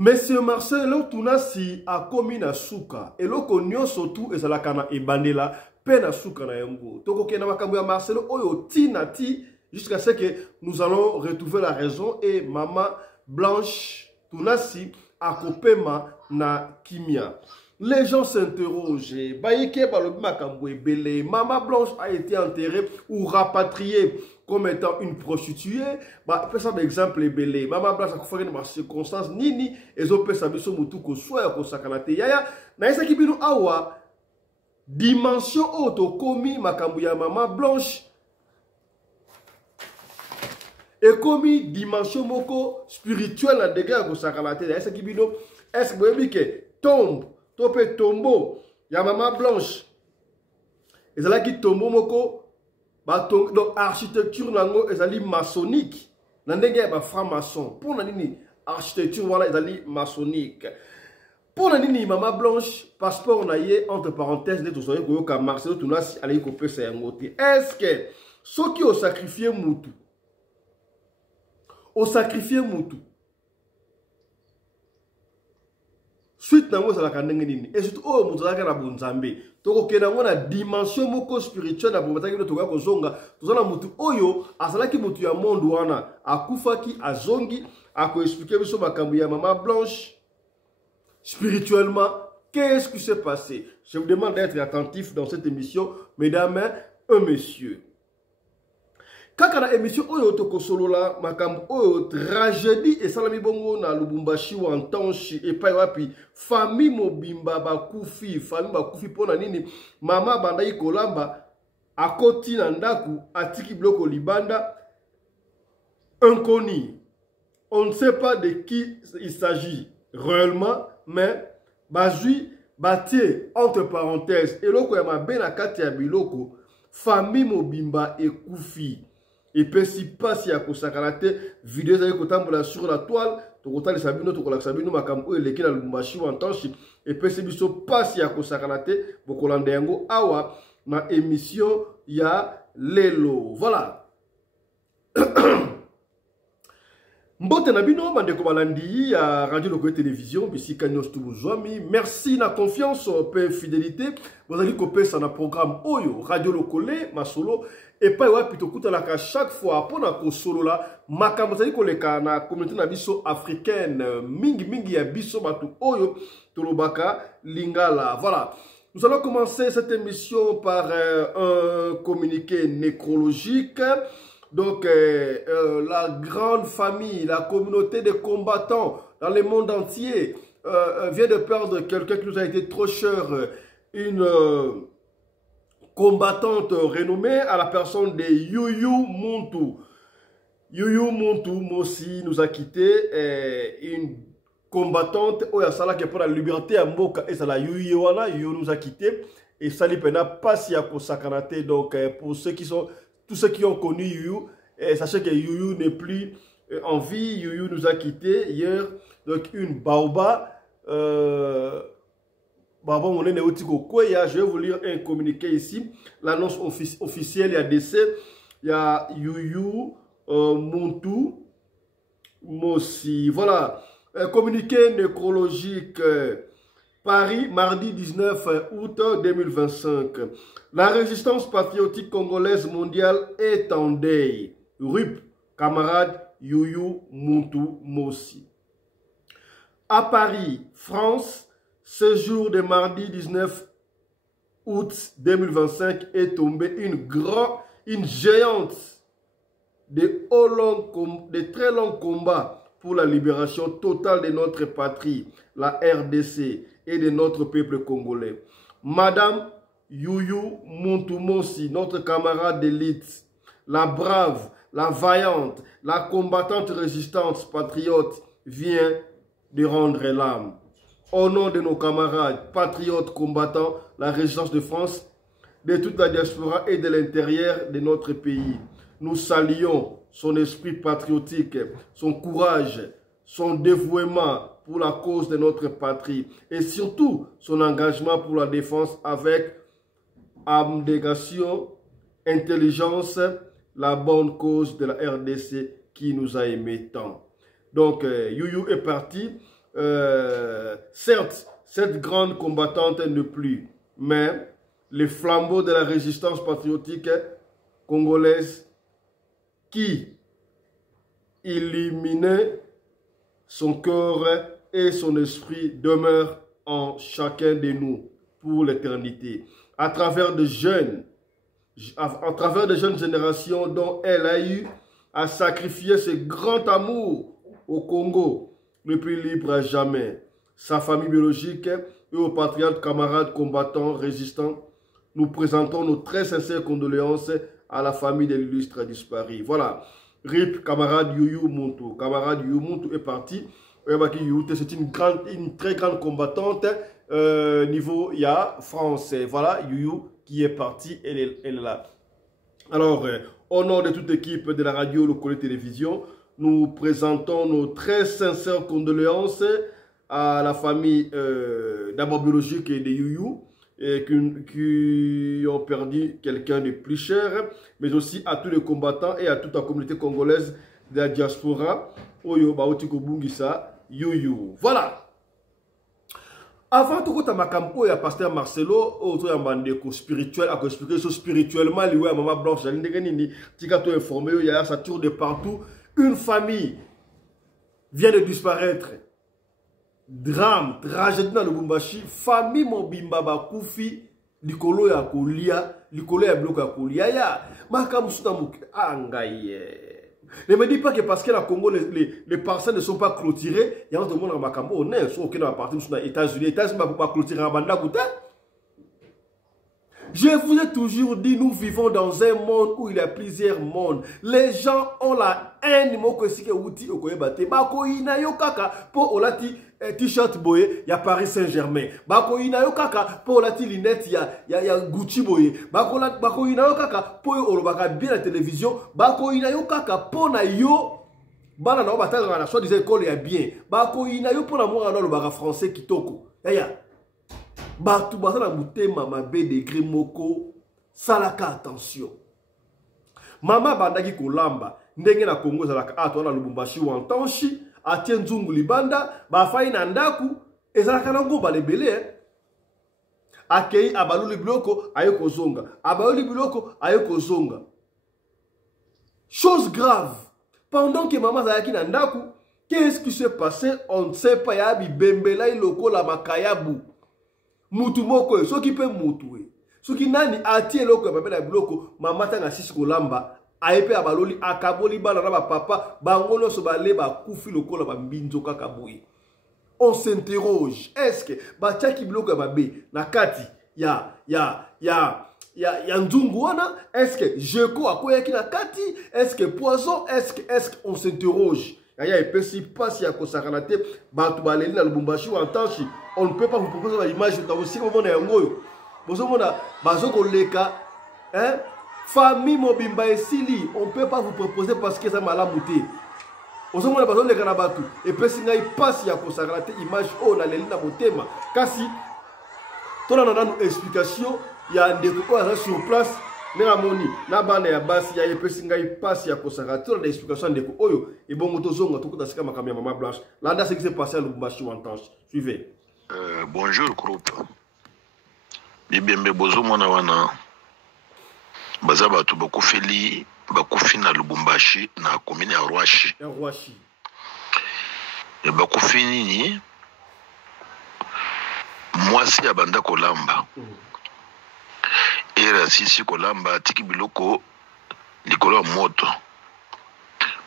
Monsieur Marcelo Tunasi a commis na suka. Et loko nyonso tu ezalaka na ebandela pe na suka na yango. Toko kena makambo ya Marcelo oyo tinati jusqu'à ce que nous allons retrouver la raison et Maman Blanche Tunasi a kopema na kimia. Les gens s'interrogent. Maman Blanche a été enterrée ou rapatriée comme étant une prostituée. Bah, par exemple, belé. Maman Blanche a fait une circonstance nini. Et ont fait sa mission mutu ko soit ko sakanate. Yaya, na esa kibinu awa dimension auto komi makambu ya Maman Blanche. Et komi dimension moko spirituelle na dégâts ko sakanate. Na esa kibinu est-ce que vous que tombe Topé tombeau, ya Maman Blanche. Et c'est là qui tombeau moko, donc architecture nango ezali maçonnique. Nandenge ba franc-maçon. Pour nani architecture voilà ezali maçonnique. Pour nani Maman Blanche, passeport na yé entre parenthèses de tout ça ko yoka Marcelo Tunasi ali ko pesa yangote. Est-ce que ceux qui ont sacrifié mutu suite nango za la kandenge nini et surtout oh muzalaka na bunzambe toko kena ngona dimension moko spirituelle na bomataki no toka ko zonga tozana mutu oyo asalaki mutu ya monde wana akufaki azongi ako expliquer biso makambo ya Maman Blanche spirituellement qu'est-ce qui s'est passé. Je vous demande d'être attentif dans cette émission mesdames et messieurs. Kaka na émission oyo toko solo la makambo oyo tragédie et salami bongo na Lubumbashi wa Ntanchi et pa wapi famille mobimba bakufi pona nini mama bandai kolamba akoti na ndaku atiki bloko libanda inconnu. On ne sait pas de qui il s'agit réellement mais bazui batie entre parenthèses eloko ya mabe na kati ya biloko famille mobimba ekufi. Et puis si pas si à kosakalate vidéo za kotambola sur la toile to kotali sabino to kolakisa bino makambo e leki na Lubumbashi wa Ntanchi et puis si biso pas si à kosakalate bokolanda yango awa na émission ya lelo voilà. Mbote na bino bandeko balandi ya radio lokoye télévision bisika nyos tubuzwami merci na confiance pe fidélité vous allez kopesa na programme oyo radio lokole masolo et pas wapi tokuta la chaque fois pona ko solo la makambo zali koleka na communauté na biso africaine mingi ya biso batu oyo tolobaka lingala voilà. Nous allons commencer cette émission par un communiqué nécrologique. Donc, la grande famille, la communauté de combattants dans le monde entier vient de perdre quelqu'un qui nous a été trop cher, une combattante renommée à la personne de Yuyu Muntu. Yuyu Muntu Mosi nous a quitté, une combattante qui pour la liberté à Mboka et ça la Yuyu Wana, Yuyu nous a quitté et ça lui pena pas si à Kosakanate. Donc, pour ceux qui sont tous ceux qui ont connu Yuyu, sachez que Yuyu n'est plus en vie. Yuyu nous a quittés hier. Donc une baoba. Je vais vous lire un communiqué ici. L'annonce officielle, il y a décès. Il y a Yuyu Muntu Mosi. Voilà. Un communiqué nécrologique. Paris, mardi 19 août 2025. La résistance patriotique congolaise mondiale est en deuil. RUP, camarade Yuyu Muntu Mosi. À Paris, France, ce jour de mardi 19 août 2025 est tombée une géante de très longs combats pour la libération totale de notre patrie, la RDC, et de notre peuple congolais. Madame Yuyu Muntu Mosi, notre camarade d'élite, la brave, la vaillante, la combattante résistante patriote, vient de rendre l'âme. Au nom de nos camarades patriotes combattants, la résistance de France, de toute la diaspora et de l'intérieur de notre pays, nous saluons son esprit patriotique, son courage, son dévouement pour la cause de notre patrie et surtout son engagement pour la défense avec abnégation, intelligence, la bonne cause de la RDC qui nous a aimé tant. Donc, Yuyu est parti. certes, cette grande combattante n'est plus, mais les flambeaux de la résistance patriotique congolaise qui illuminait son cœur et son esprit demeurent en chacun de nous pour l'éternité. À travers de jeunes générations dont elle a eu à sacrifier ce grand amour au Congo, le plus libre à jamais, sa famille biologique et aux patriotes, camarades, combattants, résistants, nous présentons nos très sincères condoléances à la famille de l'illustre disparu. Voilà. RIP, camarade Youyou Muntu. Camarade Youyou Muntu est parti. C'est une très grande combattante niveau français. Voilà, Youyou qui est parti, elle est là. Alors, au nom de toute l'équipe de la radio, locale et télévision, nous présentons nos très sincères condoléances à la famille d'abord biologique et de Youyou, qui ont perdu quelqu'un de plus cher, mais aussi à tous les combattants et à toute la communauté congolaise de la diaspora. Oyo Baotiko Bungisa, Youyou. Voilà. Avant tout ça, makampo ya pasteur Marcelo, auto ya bandeko spirituel, à expliquer ça spirituellement, lié à maman blanche, j'allais tika to informé, il y a ça tourne de partout. Une famille vient de disparaître. Drame, tragédie dans le Lubumbashi, famille Mobimba Bakoufi, likolo ya kolia, likolo ya bloc ya kolia ya. Makamusuta muke angaye. Ne me dis pas que parce que la Congo, les parcelles ne sont pas clôturées, il y a un monde en Makambo, on est sur aucun parti des États-Unis. Les États-Unis ne peuvent pas clôturer en banda. Je vous ai toujours dit, nous vivons dans un monde où il y a plusieurs mondes. Les gens ont la haine, pour olati t-shirt boye, il y a Paris Saint-Germain. Bako ina yo kaka pour olati linette, il y a Gucci boye. Bako ina yo kaka pour olobaka bien la télévision. Bako ina yo kaka pour na yo bana na batala na soit des écoles ya bien. Bako ina yo pour na moi na olobaka français kitoko. Ya. Batu batala mutema mabe degré moko salaka attention. Mama bandaki kolamba ndenge na Congo zalaka ato na Lubumbashi wa Ntanshi atie nzungu libanda bafai na ndaku ezalaka nango balebele akei abaluli biloko ayeko zonga abaluli biloko ayeko zonga. Chose grave, pendant que maman zalaki na ndaku, qu'est-ce qui s'est passé? On ne sait pas. Yabi bembela iloko la makayabu mutu moko soki pe mutu soki nani atie loko babela biloko mama tanga sisi kolamba ayepe abaloli akaboli bana na papa bangono so bale ba kufi lokola ba mbinzo kaka boye. On s'interroge, est-ce que batiaki biloko babe na kati ya nzungu wana, est-ce que jeko akoyaki na kati, est-ce que poison, est-ce que on s'interroge. Yaya epesi pasi ya kosakanate batu baleli na Lubumbashi wa Ntanshi. On ne peut pas vous proposer l'image dans aussi au monde yangoyo. Bozo mona bazoko leka hein. Famille Mobimba Esili, on ne peut pas vous proposer parce que ça m'a lamouté. Vous avez besoin de Kanabatu. Et puis, si vous avez passé à consacrer image, oh, on a l'élite à motema. Kasi, tout le monde a une explication. Il y a des gens sur place. Néramoni, Nabane ya basi, il y a des personnes qui passent à consacrer. Tout le monde a une explication de Oyo. Et bon, vous avez tout le monde a maman blanche. Là, c'est ce qui s'est passé à Lubumbashi en Tanche. Suivez. Bonjour, groupe. Bibembe Bozo Mwana. Baza batu bakufeli bakufi na Lubumbashi na commune ya Rwashi. E bakufi nini? Mwasi ya banda kolamba. Era sisi kolamba tiki biloko likolo moto.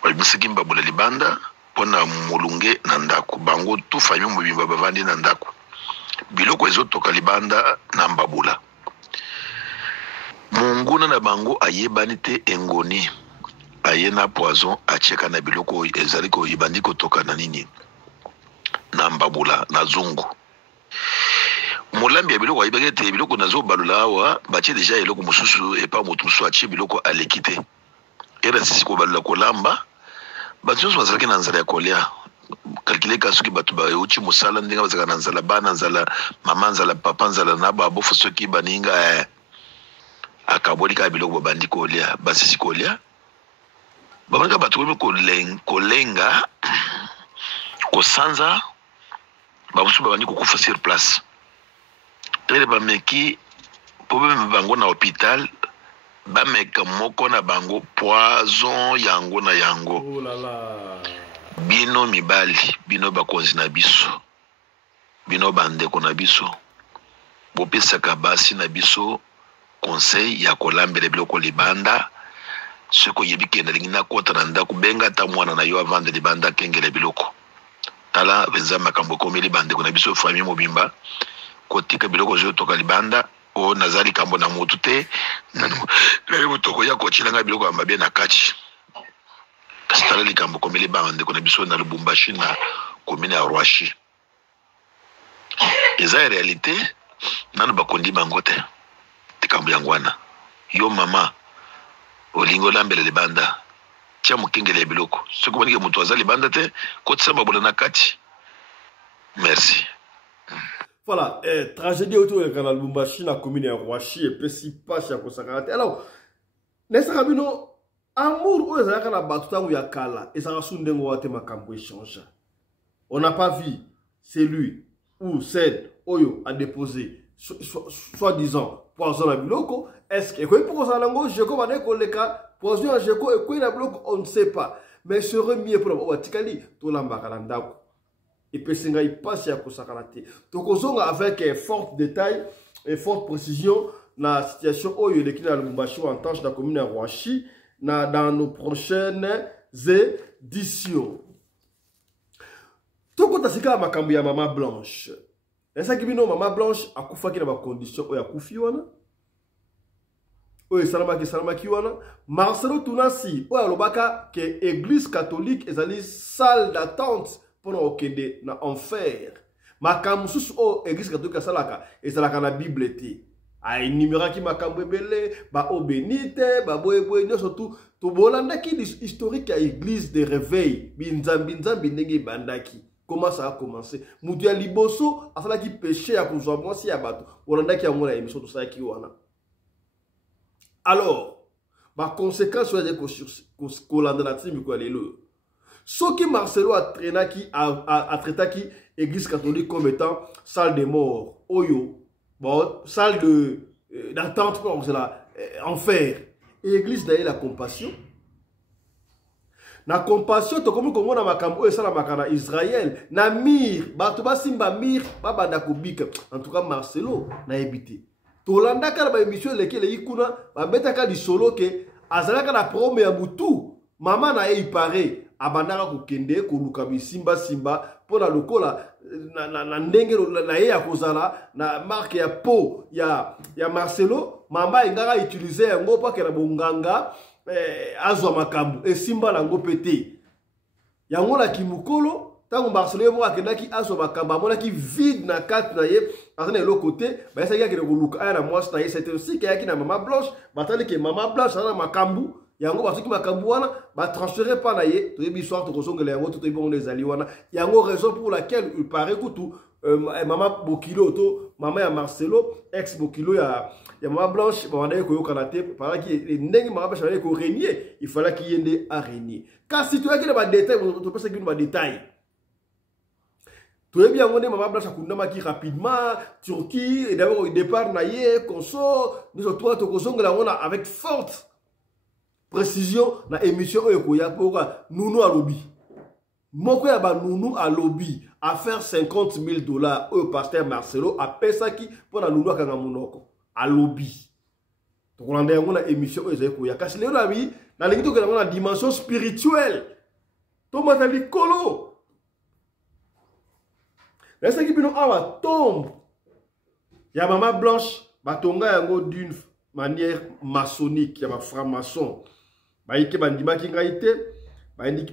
Walibisiki mbabula libanda pona mulunge na ndaku bango tu fanyo mubimba bavandi na ndaku. Biloko ezotoka libanda na mbabula. Munguna na bango ayebani te engoni ayena poison acheka na biloko ezaliko yibandi kotoka na nini na mbabula na zungu mulambi ya biloko ayebage te biloko nazo balula awa batie deja eloko mususu epa mutu mususu achie biloko alekite era sisi ko balula kolamba batyo bazalaki na nzala ya kolia kalkile kasuki batu ba uchi musala ndinga bazaka na nzala bana nzala mama nzala papa nzala na babo fusoki baninga akaboli ka biloko babandi kolia basisi kolia babanga batu kolenga kosanza babusu babandi kokufa sur place ere bameki problème bango na hôpital bameka moko na bango poison yango na yango. Oh là là. Bino mibali bino bakonzi na biso bino bandeko na biso bopesaka basi na biso conseil ya kolambela biloko libanda soko yebi kenda lingina kota na ndako benga ata mwana na yo avande libanda kengela biloko tala benza makambo komeli bandeko na biso famille mobimba kotika biloko zo toka libanda o nazali kambo na mutu te na mutoko ya kochilanga biloko ya mabe na kachi kasi tala likambo komeli bandeko na biso na Lubumbashi na commune ya Rwashi eza réalité nanu bakondi bango te tikambo yangwana yo mama olingo lambele libanda tia mukengele biloko soko banike mutu azali libanda te kotisa babola na kati. Merci. Voilà, tragédie autour de la Lubumbashi na commune ya Rwashi et pesi pas ya kosakana te. Alors nesa kabino amour o ezalaka na bato tango ya kala ezaka sundengo wate makambo échange. On n'a pas vu celui ou celle oyo a déposé soi-disant poison na biloko. Est-ce que pour ça lango jeko bane koleka poison jeko et quoi na biloko on ne sait pas. Mais serait mieux pour watikali to lambaka na ndako. Et puis il passe à Kosakarate. Donc on avec fort détail et forte précision la situation où il est à Lubumbashi en tâche de la commune de Rwashi dans nos prochaines éditions. Tout ce qui est makambu ya Maman Blanche. Et ça qui vient Maman Blanche a kufa qui na condition où ya kufi wana. Oye salamaki wana. Marcelo Tunasi oya lobaka que église catholique ezali salle d'attente pour nous okende na enfer. Makambu susu o église catholique salaka ezalaka na Bible te. Ay numéro ki makambu ebele ba obénite ba boyeboy nyo surtout to bolanda ki historique ya église de réveil binzambi ndenge bandaki. Comment ça a commencé? Mutu ya liboso asalaki péché ya kozwa mwasi ya bato. Bolanda ki yango na émission to sa ki wana. Alors, ma conséquence sur les kolanda na timi ko lelo. Ce qui Marcelo a traité l'église catholique comme étant salle de mort, oyo, bon, salle d'attente pour cela, enfer. Et l'église d'ailleurs la compassion. La compassion, to comme on a makambo et ça la makana Israël, na mir, batuba simba mir, baba ndakobika. En tout cas Marcelo na habité. Tolanda kala ba émission lesquelles ikuna, ba betaka di solo ke azalaka na prome ya butu. Maman na y paraît. Abandaka kokende koluka bisimba simba pona lokola na ndenge na ye ya kozala na marque ya po ya Marcelo mama ingaka utiliser yango pa ke na bonganga azwa makambu e simba nango pete yango na kimukolo tango Marcelo mo akendaki azwa makambu amonaki vide na kati na ye azana le côté ba yesa yaki koluka aya na mwasi na ye c'était aussi que yaki na Maman Blanche batali ke Maman Blanche na makambu yango basuki makambu wana ba transférer pa na ye to yebi soir to kozongela yango to yebi on ezali wana yango raison pour laquelle il paraît que tout Maman Bokilo to maman ya Marcelo ex Bokilo ya Maman Blanche ba wana ko yokana te para ki ndenge Maman Blanche ko régner il fallait qu'il yende à régner car si tu as que ba détail to pesa ki ba détail to yebi yango ne Maman Blanche akundama ki rapidement Turquie et d'abord au départ na ye konso nous autres to kozongela wana avec forte précision na émission oyo koya Nounou alobi moko ya ba Nounou alobi à faire $50,000 au pasteur Marcelo a pesaki pour na Nounou akanga monoko alobi to kolanda yango na émission oyo koya kasi lelo na bi na lingi to na dimension spirituelle to matali kolo est-ce que bino awa tombe ya Maman Blanche batonga yango d'une manière maçonnique ya ba franc-maçon baike bandimaki ngai te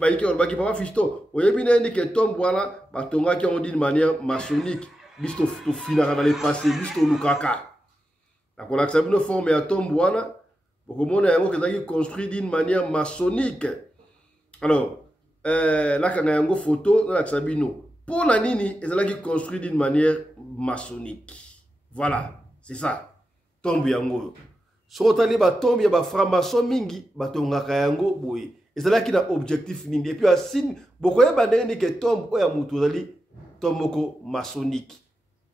baike olobaki papa Fisto oyebi nini ke tombe wana batongaki yango d'une manière maçonnique biso tofinaka na le passé biso tolukaka nakolakisa bino forme ya tombe wana bokomona yango kezalaki construit d'une manière maçonnique. Alors nakanga yango photo nalakisa bino mpo na nini ezalaki construit d'une manière maçonnique. Voilà, c'est ça tombe yango. Sotali ba tombe ya ba franc-maçon mingi batongaka yango boye ezalaki na objectif nini et puis asine bokoye bandenge ke tombe oya mutu zali tomoko maçonnique.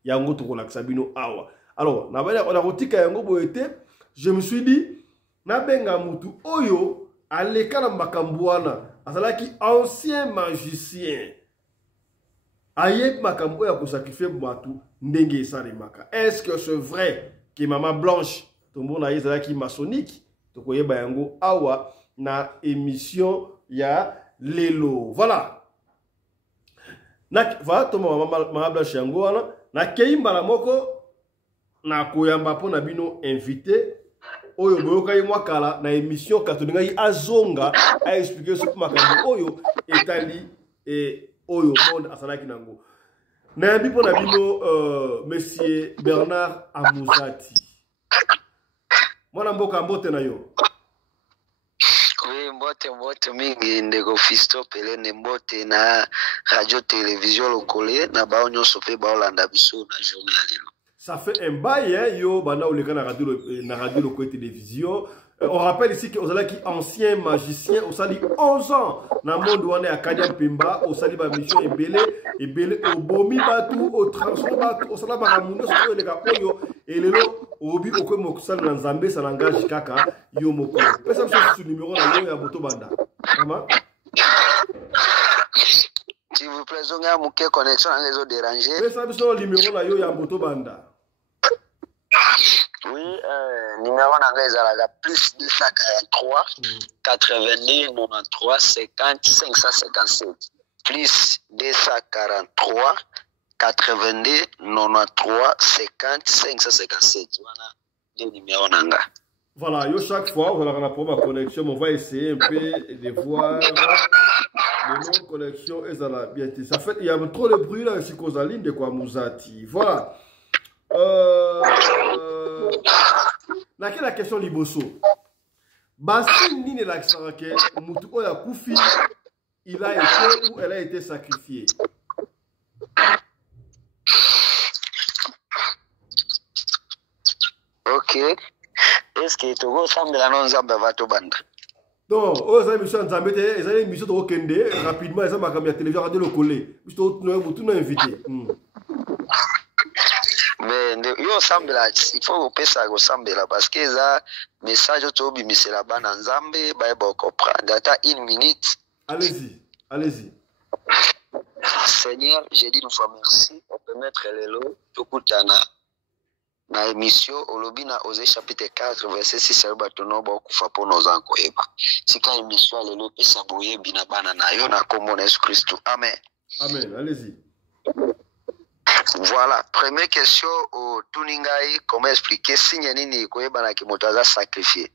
Yango tokola sabino awa. Alors, na bana on a rotika yango boete, je me suis dit na benga mutu oyo aleka na makambuana, azalaki ancien magicien. Ayek makambo ya ko sacrifier batu ndenge esalemaka. Est-ce que c'est vrai que Maman Blanche tombo na ezalaki maçonnique? Tokoyeba yango awa na émission ya lelo. Voilà. Va tombo Maman Blanche yango wana na keimba moko na koyamba po na bino invité oyo boyoka mwa kala na émission katoninga azonga a expliquer sur makambo oyo etali oyo monde asalaki nango. Na yambi po na bino monsieur Bernard Amuzati. Mwana mboka mbote na yo. Oui, mbote mingi ndeko Fisto Pelene mbote na radio télévision lokole na bao nyonso pe baolanda biso na journée ya lelo. Ça fait un bail, hein, yo, bana ou les gars na radio lokole télévision. On rappelle ici que Ozalaki ancien magicien, au sali 11 ans dans le monde où on est à Kadian Pimba, au sali ba mission ebele au bomi batu, au transfert batu, au sala baramundo so les gars oyo et lelo obi oko mo kusala na Nzambe ça langage kaka yo moko. Pesa so sur numéro na yo ya moto banda. Comment? S'il vous plaît, zonga muke connexion na réseau dérangé. Pesa so numéro na yo ya moto banda. Oui, numéro d'engagement plus 243 82 93 50 557 plus 243 82 93 50 557. Voilà les numéros d'engagement. Voilà, yo chaque fois, on va pour ma connexion, on va essayer un peu de voir le nom de connexion et ça va bien. Ça fait, il y a trop de bruit là, c'est cause de la ligne de quoi Mouzati. Voilà. La question liboso. Basi nini la kisarake, mutu oya kufi, il a été ou elle a été sacrifiée. Ok. Est-ce que tu veux savoir la non-zamba va te banda? Non, aux émissions Nzambe, les émissions de Kende, rapidement, ils ont ma caméra télévision radio le coller. Juste tout nous invité. Mais yo sambela il faut pesa go sambela parce que ça message to bi misela bana Nzambe ba ba comprendre data 1 minute. Allez-y. Seigneur, j'ai dit une fois merci on peut mettre les lots tukutana na émission olobina Osée chapitre 4 verset 6 ba tono ba kufa po nos ankoyeba. Sika émission les lots pesa boye bina bana na yo na komona Jésus Christ. Amen. Amen, allez-y. Voilà, première question au Tuningai, comment expliquer si nini koyeba ki moto aza sacrifié.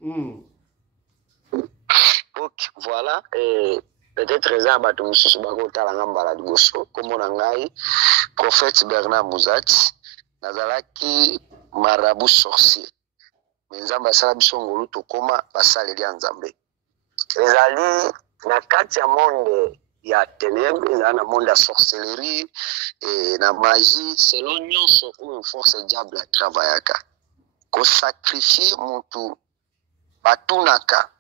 Ok, voilà, et peut-être raison bato mususu bakotala ngambala liboso komona ngai prophète Bernard Muzati nazalaki marabout sorcier. Mais Nzambe asala biso ngolu tokoma basaleli ya Nzambe. Ezali na kati ya monde il y a ténèbres, il y a un monde de sorcellerie et la magie, selon nous, où une force diable travaille. Qu'on sacrifie mon tout, batunaka,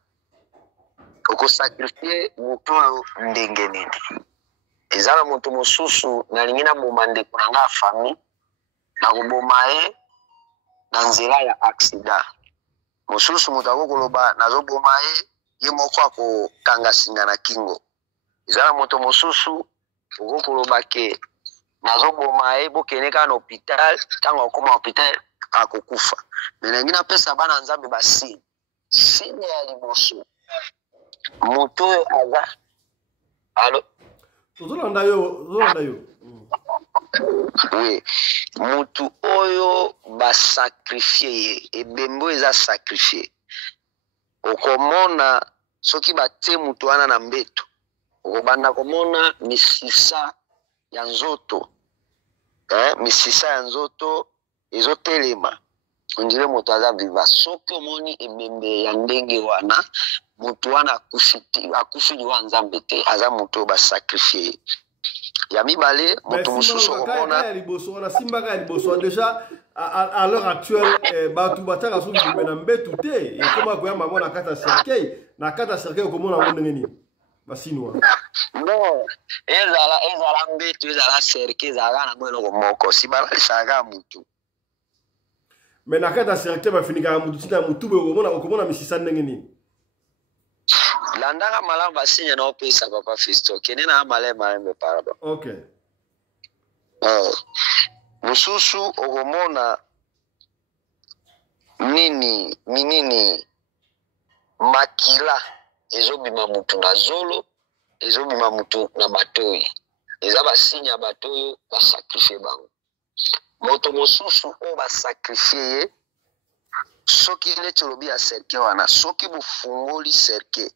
qu'on sacrifie mon tout ndengeni. Et ça, mon tout, mon sous, na lingina bomande pour la famille, na bomae, na nzela ya accident. Mon sous, mon tabo koloba, na zo bomae, yemoko ko kanga singa na kingo. Izala moto mosusu ukokoloba ke nazoboma bokene ka na hôpital tango okoma hôpital akokufa menengi na pesa bana Nzambe basi signe ya liboso moto aza allo tozolanda yo oui moto oyo ba sacrifier ebembo eza sacrifier okomona soki bate moto wana na mbeto okobanda komona misisa ya nzoto misisa ya nzoto ezotelema ondire moto aza viva soki omoni ebembe ya ndenge wana moto wana akufi liwa Nzambe te aza moto basacrifie ya mibale moto mosusu okomona liboso wana simbaka ya liboso déjà à l'heure actuelle batu bataka soki bomena mbetu te ekoma koyamba mona kata cercueil na kata cercueil okomona ngo ndenge nini basinois non ezala mbeto ezala cercle ezala na eloko moko si balalisaka mutu mais na kata cercle bafinika mutu tina mutu okomona misisa ndenge nini landanga malamu basinya na opesa papa Fisto kene na malembe pardon okay mususu okomona minini makila ezobima mutu na zolo ezobima mutu na batoyi eza basinya batoyo basakrifie bango moto mosusu o basakrifie ye soki neti olobi ya serke wana soki bufungoli serke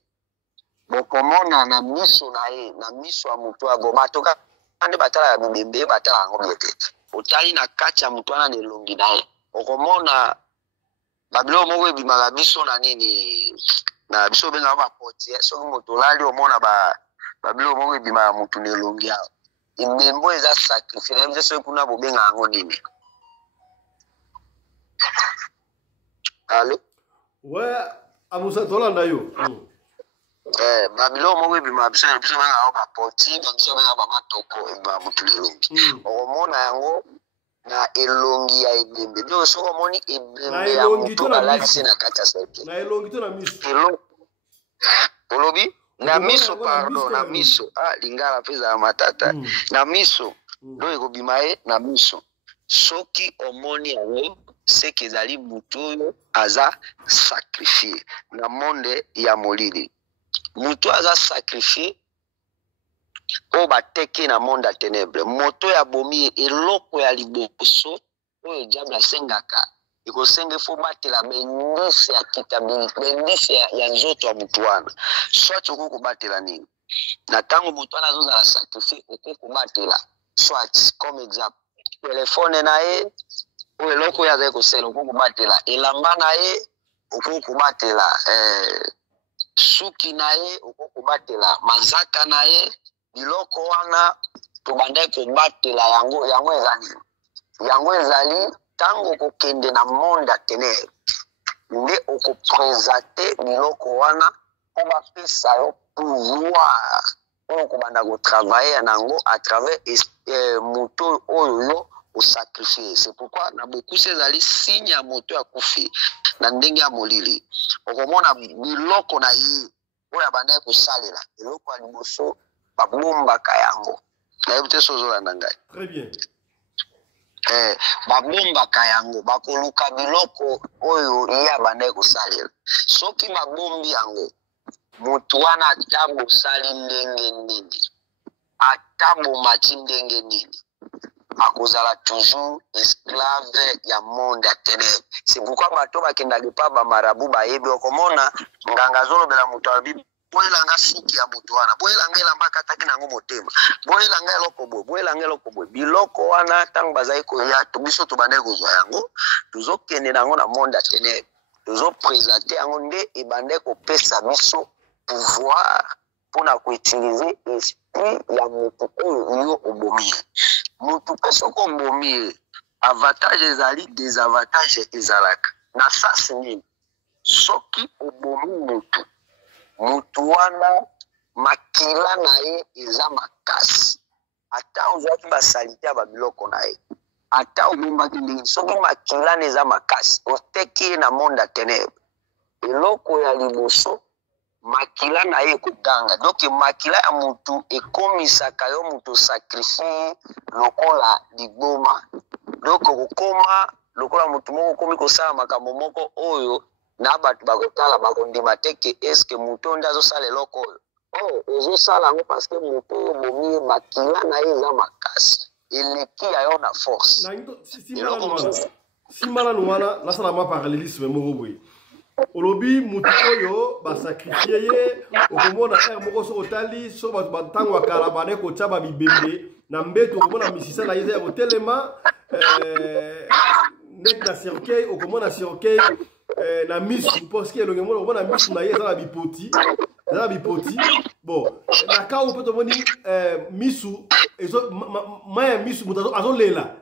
bokomona na miso na ye na miso ya mutu ago batoka ande batala ya bibembe batala yango biete otali na kati ya mutu wana na elongi na ye okomona babilo moko ebimaka biso na nini na biso benga bapoti soki moto olali omona babilo moko ebimaka mutu na elongi awo imembo eza sakrifie na biso soki kuna bobenga yango nini allo ouais amusa tolanda yo babilo moko ebimaka biso benga yango bapoti biso benga bamatoko ebimaka mutu na elongi okomona yango na elongi ya ebembe ndio soko omoni ebembe ya mutu alalisi na kati ya serke na elongi to na miso olobi na miso pardon na miso lingala peza ya matata na miso ndo ekobima ye na miso soki omoni yango seke ezali mutu oyo aza sakrifie na monde ya molili mutu aza sakrifie o bateke na monde ya ténèbre moto ya bomi eloko ya liboso oyo diable asengaka ekosenga fo batela bendisi ya kitabilité bendisi ya nzoto ya mutu wana soit okoki kobatela nini na ntango moto wana azozala sakrifie okoki kobatela soit comme exemple telefone na ye oyo eloko oyo azali kosala okoki kobatela elamba na ye okoki kobatela suki na ye okoki kobatela manzaka na ye biloko wana tobandai kobatela yango ezali yango ezali ntango okokende na monde ya ténèbre nde okopresente biloko wana po bapesa yo pouvoir oyo kobanda kotravaille nango à travers moto oyo yo osakrifie. C'est pourquoi na beaucoup ezali signe ya moto ya kufi na ndenge ya molili okomona biloko na ye oyo abandai kosalela eloko ya liboso babombaka yango nayebi te sozolanda ngai très bien babombaka yango bakoluka biloko oyo ye abandai kosalela soki babombi yango motu wana ata bosali ndenge nini ata bomati ndenge nini akozala toujours esclave ya monde ya ténèbre. C'est pourquoi bato bakendaki pa bamarabu bayebi okomona nganga azolobela moto alobi boyelanga suki ya moto wana boyelanga elamba akataki nango motema boyelanga eloko boye boyelanga eloko boye biloko wana ntango bazali koya biso tobandai kozwa yango tozokende nango na monde ya ténèbre tozopresente yango nde ebandai kopesa biso pouvoir mpona koutilize esprit ya motu oyo yo obomi motu mpe soki obomi ye avantage ezali désavantage ezalaka na sasi nini soki obomi motu wana makila na ye eza makasi ata ozwaki basalite ya babiloko na ye ata obombaki ndenge soki makila na eza makasi oteki ye na monde ya ténèbre eloko ya liboso makila na ye koganga donc makila ya mutu ekomisaka yo mutu sakrifie lokola liboma donc okokoma lokola mutu moko okomi kosala makambo moko oyo na bato bakotala bakondima te ke eske mutu oyo nde azosala eloko oyo ozosala yango parce que mutu oyo obomi ye makila na ye eza makasi eleki ya yo na force simalanu wana nasala ma parallélisme moko boye olobi mutu oyo basakrifie ye okomona moko so otali so bato batango akala bane kotya babibembe na mbeto okomona misisa na ye eza ya kotelema neti na cercueil okomona cercueil na misu poske elonge mona okomona misu na ye eza na bipoti bon na ka oyo mpe tomoni misu ma ya misu moto azolela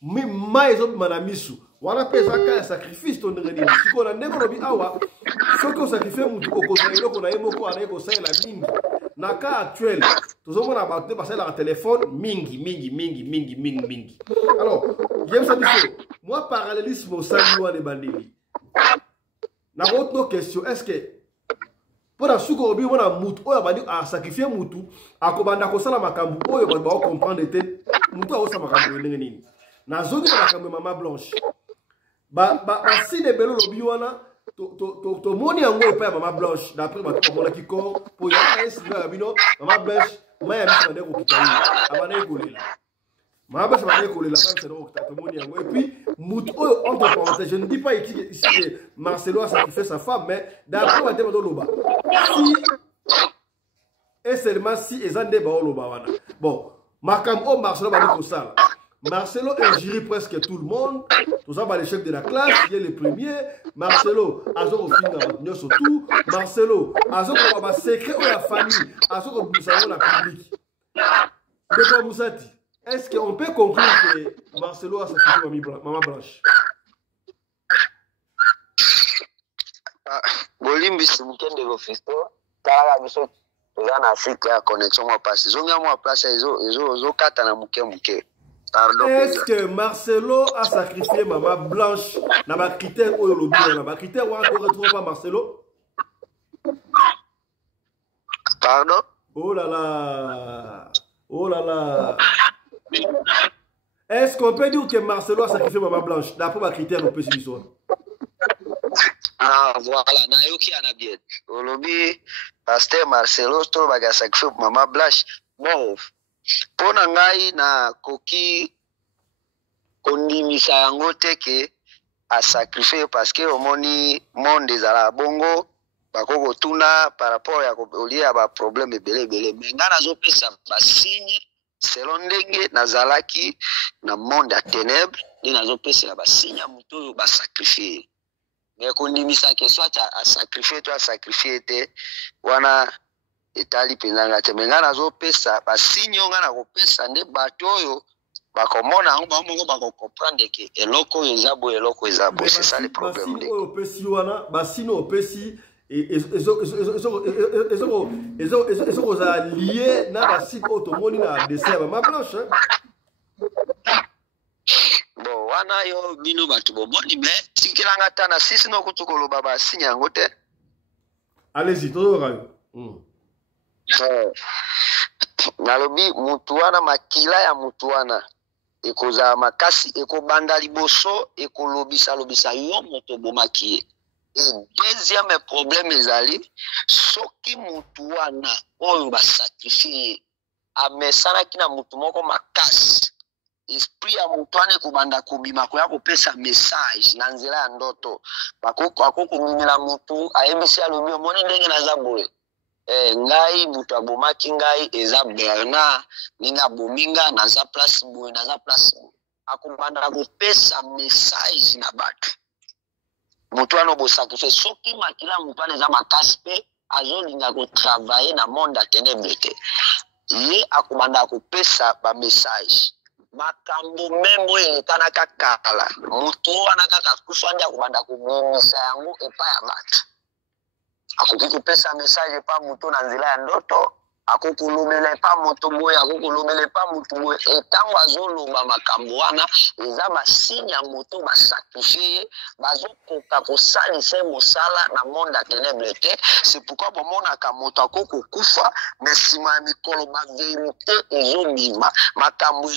mai ezobima na misu wana pesa ka sacrifice to ndenge nini siko na ndeko lobi awa soki osacrifie mutu okozala eloko na ye moko ana ekosalela mingi na ka actuel tozomona bato basalelaka telefone mingi alors yebisa biso moi parallélisme osali wana ebandeli nakotino question est ce que mpona suki obi wana mutu oyo abandi asacrifie mutu akobanda kosala makambo oyo bato baocomprendre te mutu akosala makambo oyo ndenge nini nazongi na makambo ya mama blanche basine ebele olobi wana tomoni yango epai ya mama blanche d'après bato bamonaki corps po yana esinga ya bino mama blanche mai ya biso bande kokita ye abandaki kolela mama blanche abandaki kolela mai biso bande kokita tomoni yango et puis mutu oyo entre parenthèses je ne dis pas ici que Marcelo a sacrifié sa femme mais d'après bato bazoloba si et seulement si eza nde baoloba wana bon makambo oyo Marcelo bandi kosala Marcelo injurie presque tout le monde. Tout ça, les chefs de la classe, il est le premier. Marcelo, Azor au surtout. Marcelo, Azor au secret de la famille. Azor au salon la public. De quoi Moussati? Est-ce qu'on peut conclure que Marcelo a sacrifié Maman Blanche? Bolimbi Simukende Gofisto, Kala Biso, Zana Afrika, connexion moi passe. Zonga moi place, Zo Katana Muke. Est-ce que Marcelo a sacrifié Maman Blanche dans ma critère ou le bien dans ma critère ou encore retrouve pas Marcelo? Pardon? Oh là là! Oh là là! Est-ce qu'on peut dire que Marcelo a sacrifié Maman Blanche d'après ma critère au PC du soir? Ah voilà, Nayoki Anabiet. Olobi, Pasteur Marcelo, Stolbaga sacrifié Maman Blanche. Bon. Pona ngai na koki kondimisa yango teke a sacrifier parce que omoni monde ezala bongo bakoko tuna par rapport ya kolia ba problème ebele mais nga nazopesa ba signe selon ndenge nazalaki na monde ya ténèbres ni nazopesa ba signe mutu oyo ba sacrifier mais kondimisa ke soit a sacrifier to a sacrifier te wana etali penanga te menga nazopesa basinyo nga na kopesa nde bato oyo bakomona yango bango bakocomprendre ke eloko ezabo c'est ça le problème de opesi wana basino opesi ezo za lié na basino otomoni na dessin ya Mama Blanche bon wana yo bino bato bomoni mais tikilanga ta na sisi no kutukoloba basinya yango te allez-y tozora nalobi mutu wana makila ya mutu wana ekozala makasi ekobanda liboso ekolobisa yo moto bomaki ye deuxième problème ezali soki mutu wana oyo basakrifie amesanaki na mutu moko makasi esprit ya mutu wana ekobanda kobima koya kopesa message na nzela ya ndoto akokomimela mutu ayebisi alobi omoni ndenge naza boye ngai mutu abomaki ngai eza Bernard ninga bominga naza place boye akobanda kopesa message na bato mutu wana bosakrifie soki makila mutu wana eza makasi mpe azolinga kotravaye na monde ya ténèbre te ye akobanda kopesa ba message makambo meme oyo elekanaka kala mutu wana kaka kufa nde akobanda kobimisa yango epai ya bato akoki kopesa message pa mutu na nzela ya ndoto akokolobela pa moto boye akokolobela pa mutu boye etango azoloba makambo wana eza basigne ya moto basakrifie bazokoka kosalisa mosala na monde ya ténèbre te c'est pourquoi bomonaka moto akokokufa mais nsima ya mikolo baverité ezobima makambo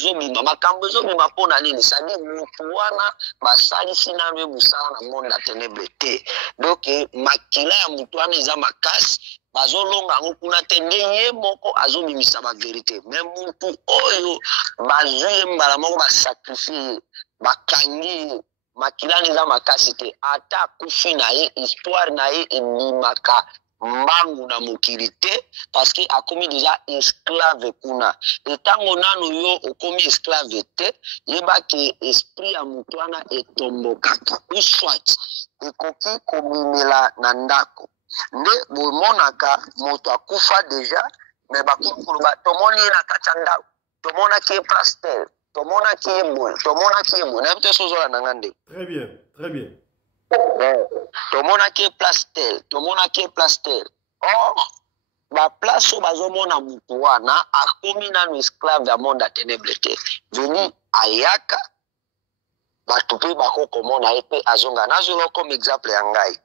ezobima mpona nini sadi motu wana basalisi nano ye mosala na monde ya ténèbre te donc makila ya motu wana eza makasi bazolonga ngo kuna te ndenge moko azobimisa ba vérité mais mutu oyo bazwe mbala moko basakrifie bakangi makilani za makasi te ata kufi na ye histoire na ye ebimaka mbangu na mokili te parce que akomi déjà esclave kuna etango nano yo okomi esclave te yeba ke esprit ya mutu wana etombokaka ou soit ekoki komimela na ndako nde bomonaka moto akufa deja mais bakokoloba tomoni ye na kati ya ndako tomonaki ye place tel tomona qui est bon, tomona qui est bon, n'importe chose là nangande. Très bien, très bien. Tomona qui est place tel, tomona qui est place tel. Or, la place où bazomona mutu wana akomi nanu esclave ya monde ténèbre te. Veni ayaka batu pe bako komona ye pe azonga nazolo comme exemple ya ngai.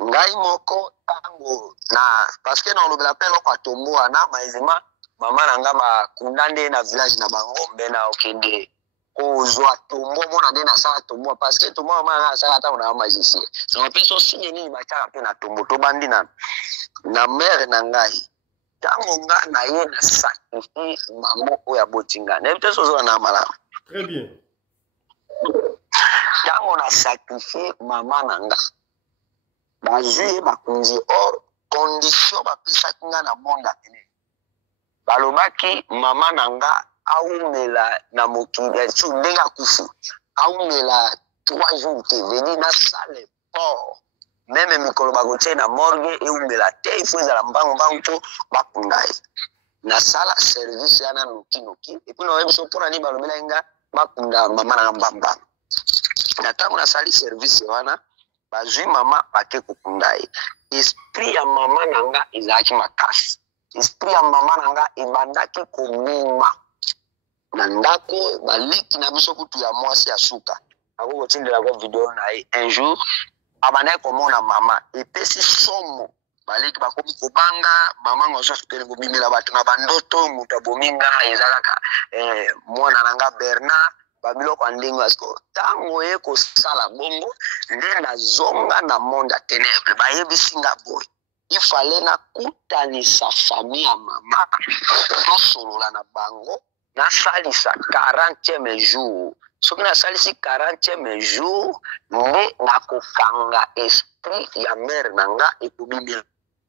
Ngai moko tango na parce que na lobela pe loko atombo wana maizima mama nanga ba kundande na village na bango mbena okende kozwa tombo mona nde na sala tombo parce que tombo mama na sala ta na magicien. So peso sinye nini bachaka pe na tombo to bandi na mère na ngai. Tango nga na ye na sacrifice mama oya botinga. Na peso zo na mala. Très bien. Tango na sacrifice mama na nga. Bazui bakunzi or condition bapisaki nga na monde atene. Balobaki mama nanga aumela na mokili tu ndenga kufu. Aumela 3 jours te veni na salle port. Même mikolo bagote na morgue e umela te il faut za mbango mbango to bakundai. Na sala service yana nuki et puis no ebiso pona ni balobela nga bakunda mama na mbamba. Na tango na sali service wana bazui mama pake kukundai. Esprit ya mama nanga izaki makasi. Esprit ya mama nanga ibandaki komima. Na ndako baliki na biso kutu ya mwasi ya suka. Ako kotindela ko video na un jour abana komona mama epesi somo baliki bakomi kobanga mama ngoso sukele kobimela bato na bandoto muta bominga ezalaka mwana nanga Bernard babiloko andingo asko tango ye ko sala bongo nde na zonga na monde ya ténèbre bayebisinga boy il fallait na kutanisa famille ya mama tosolola na bango na salisa 40e jour soki na salisi 40e jour nde na kokanga esprit ya mère nanga ekobimela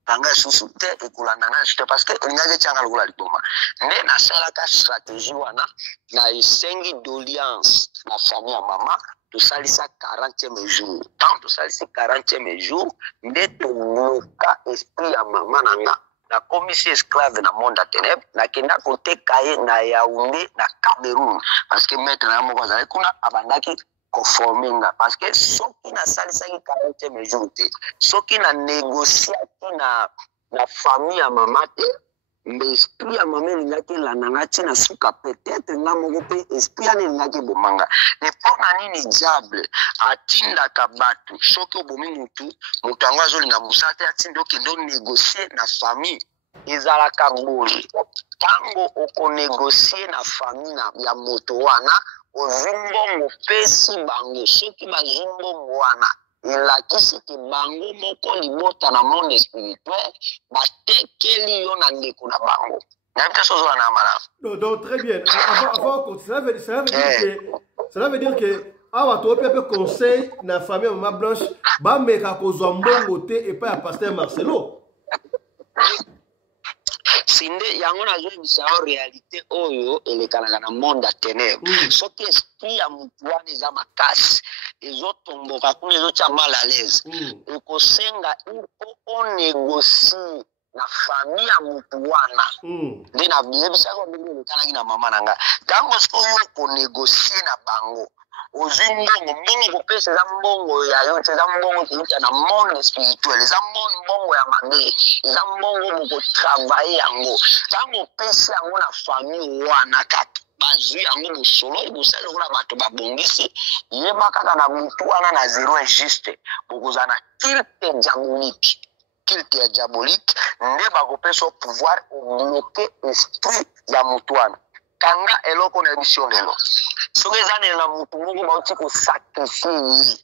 nanga susu te ekolanda nga te parce que ngage tianga lokola liboma nde nasalaka stratégie wana na esengi d'alliance na famille ya mama tosalisa 40e jour tant tosalisi 40e jour nde tobloka esprit ya mama nanga na komisi esclave na monde ténèbre na kenda koteka ye na Yaoundé na Cameroun parce que maître na moko azali kuna abandaki conforminga parce que soki na salisaki 40e jour te soki na négociaki na famille ya mama te mbe esprit ya mama elingaki elandanga ti na suka peut-être nga moko mpe esprit yani elingaki ebomanga ne mpona nini diable atindaka bato soki obomi mutu yango azolinga mosala te atindi okende onégocie na famille ezalaka boye ntango okonégocie na famille ya moto wana ozwi mbongo opesi bango soki bazwi mbongo wana elakisi ke bango moko libota na monde spirituel batekeli yo na ndeko na bango nayebite sozola na malamu. Donc très bien. Avant, cela veut dire que awa to pepe conseil na famille Mama Blanche ba meka kozwa mbongo te et pas ya pasteur Marcelo. Sinde yango nazoyebisa yo réalité oyo elekanaka na monde ya ténèbre soki esprit ya mutu wana eza makasi ezotomboka kuna ezotia mal à l'aise ekosenga ipo onégocie na famille ya mutu wana nde nayebisaka ndenge elekanaki na mama na nga ntango soki oyo konégocie na bango ozwi mbongo kopesa eza mbongo ya yo te eza mbongo keuta na monde spirituel eza mbongo ya mabe eza mbongo bokotravaye yango ntango opesi yango na famille wana kaka bazwi yango mosolo bosali lokola bato babongisi yeba kaka na mutu wana na zero injuste bokozala na culte diabolique nde bakopesa pouvoir obloke esprit ya mutu wana kanga eloko na emission lelo soki eza na mutu moko bauti kosakrifie ye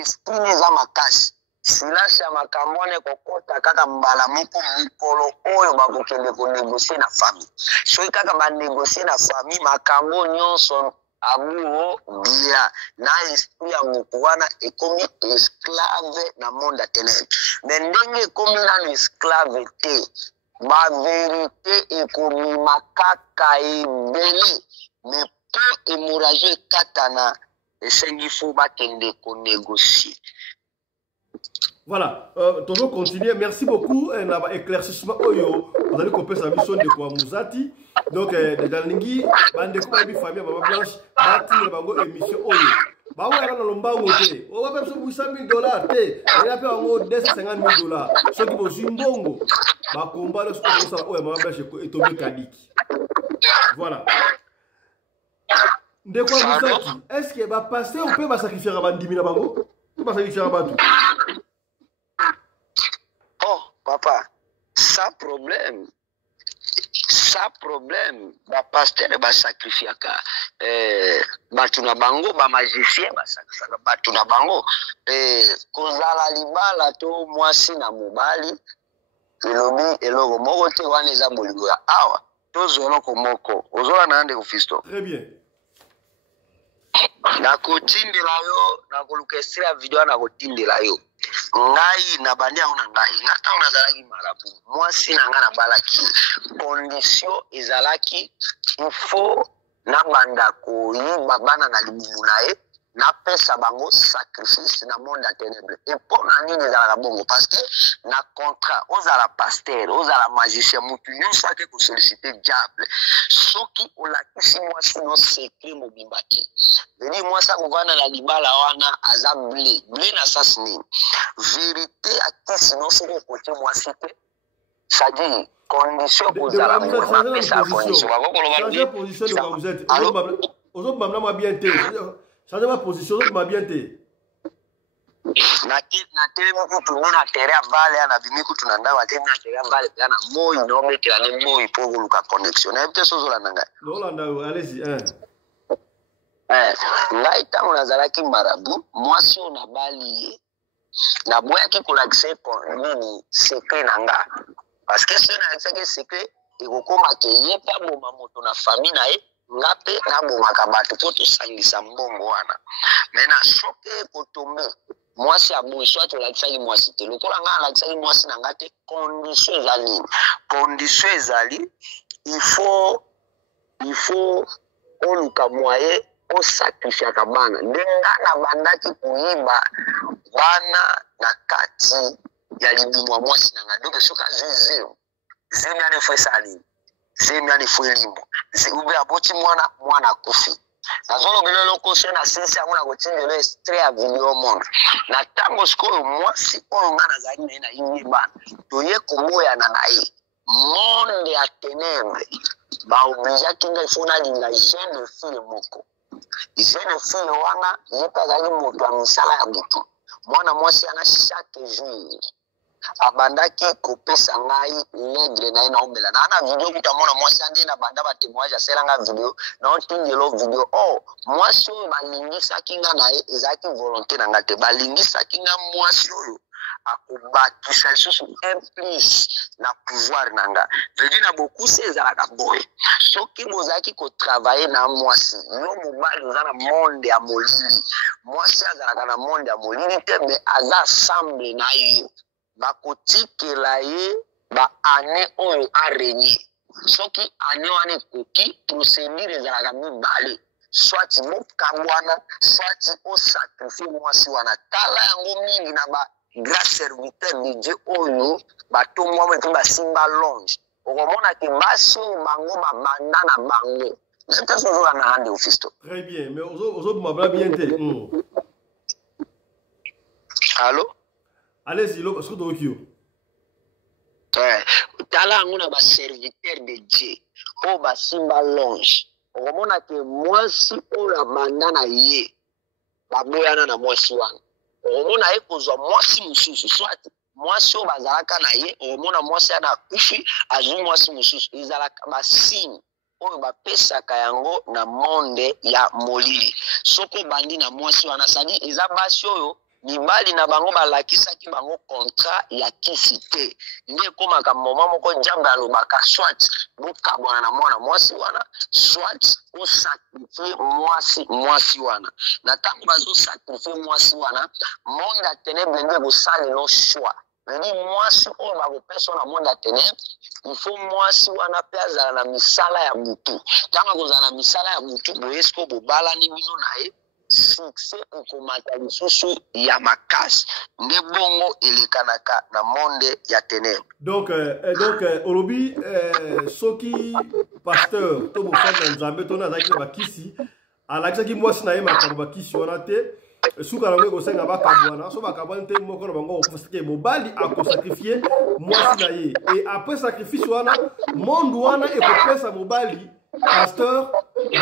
esprit eza makasi silasi ya makambo wana ekokota kaka mbala moko mikolo oyo bakokende konégocie na famille soki kaka banégocie na famille makambo nyonso amour bien na esprit ya mutu wana ekomi esclave na monde ya ténèbre me ndenge ekomi nano esclave te bavérité ekomima kaka ebele me po hémorragie ekatana esengi fo bakende konégocie Voilà, toujours continuer. Merci beaucoup. On a éclaircissement. Vous allez couper sa mission de quoi Mouzati. Donc, dans l'ingui, bande de famille, Maman Blanche, bâti le bango émission. Bah ouais, on a l'omba ou té. On va faire $800,000. Té. On a fait en gros $250,000. Ceux qui vont sur Mbongo. Bah, combat le score ça. Ouais, Maman Blanche est tombé Kadik. Voilà. De quoi Mouzati? Est-ce qu'il va passer ou peut sacrifier à Bandimi na bango? Ou pas sacrifier à Bandou? Oh, papa, sans problème. Sans problème. Ba pasteur ba sacrifier ka batu na bango, ba magicien ba sacrifier batu na bango. Kozala libala to mwasi na mobali. Elobi eloko moko te wana eza bolingo ya awa. Tozo ko moko. Ozola na ande ofisto. Très bien. Na kotindela yo, na kolukesira video na kotindela yo. Ngai na bandia una ngai ngata una zalaki marabu mwasi na nga na balaki condition ezalaki il faut na banda ko yiba bana na libumu na ye na pesa bango sacrifice na monde à ténèbres et pour na nini ezalaka bongo parce que na contrat ozala pasteur ozala magicien mutu nyonso ake kosolicite diable soki olakisi mwasi no secret mobimba te veni mwasi akovanda na libala wana aza ble na sasi nini vérité akisi no soko kote mwasi te c'est-à-dire condition kozala mapesa condition changer position de quand vous êtes aux mamna m'a bien té changer ma position m'a bien té na tele mutu na terre vale na bimi kutu na ndawa te na terre vale kana moi no metela ne moi pour luka connexion na peut sozo la nanga Lolanda allez-y ngai tango nazalaki marabu mwasi ona bali na boyaki kolakise nini secret nanga parce que ce na secret secret ekokoma ke yepa boma moto na famille na ye ngape na bomaka bato po tosangisa mbongo wana maintenant soke kotombe mwasi aboyi soit tolakisaki mwasi te lokola ngai alakisaki mwasi na nga te condition ezali il faut oluka moyen osacrifiaka bana ndenga na bandaki koyiba bana na kati ya libumu ya mwasi na nga donc soki azwi zemi ane fo esali zemi ane fo elimbo ube aboti mwana akufi nazolobela eloko so na sinsi yango na kotindela extrait ya video monde na ntango sikoyo mwasi oyo nga nazalaki na ye na yini bana toye koboyana na ye monde ya ténèbre baobligeaki nga ifo nalinga jeune fille moko jeune fille wana ye mpe azalaki moto ya misala ya butu mwana mwasi yana chaque jour abandaki kopesa ngai legre na ye na omela na video kuta mwana mwasi andi na banda batémoignage aselanga video na otindelo video mwasi oyo balingisaki nga na ye ezalaki volonté na nga te balingisaki nga mwasi oyo akobakisa lisusu implice na pouvoir na nga vedi na bokusi ezalaka boye soki bozalaki kotravaille na mwasi yo mobali oza na monde ya molili mwasi azalaka na monde ya molili te me aza ensemble na yo bakotikela ye baane oyo arenye soki ane wana ekoki procédure ezalaka mibale soit mokabwana soit osacrifie mwasi wana tala yango mingi na grand serviteur de Dieu oyo batomwa mpe basimba longe okomonaki basi oyo bango babanda na bango nete sozola na hande ofisto très bien mais ozobima bla bien te allo allez-y lo parce que tokio tala yango na baserviteur de Dieu oyo basimba longe okomonaki mwasi oyo abanda na ye baboyana na mwasi wana okomona ye kozwa mwasi mosusu soit mwasi oyo bazalaka na ye okomona mwasi yana akufi azwi mwasi mosusu ezalaka basigne oyo bapesaka yango na monde ya molili soki obandi na mwasi wana sadi eza basi oyo mibali na bango balakisaki bango contrat ya kisi te nde ekomaka moma moko jambe alobaka soit bokabwana na mwana mwasi wana soit osakrifie mwasi wana na ntango bazosakrifie mwasi wana monde ya ténèbre nde kosalelo choix vedi mwasi oyo bakopesa na monde ya ténèbre il faut mwasi wana mpe azala na misala ya butu ntango akozala na misala ya butu boye siko bobalani bino na ye succès okomata lisusu ya makasi nde bongo elekanaka na monde ya ténèbres. Donc olobi soki pasteur to mosala nzambe to na zaki bakisi alakisaki mwasi na ye makambo bakisi wana te suka na ngeko senga bakabwana so bakabwana te moko na bango ofosike mobali akosakrifie mwasi na ye et après sacrifice wana monde wana ekopesa mobali pasteur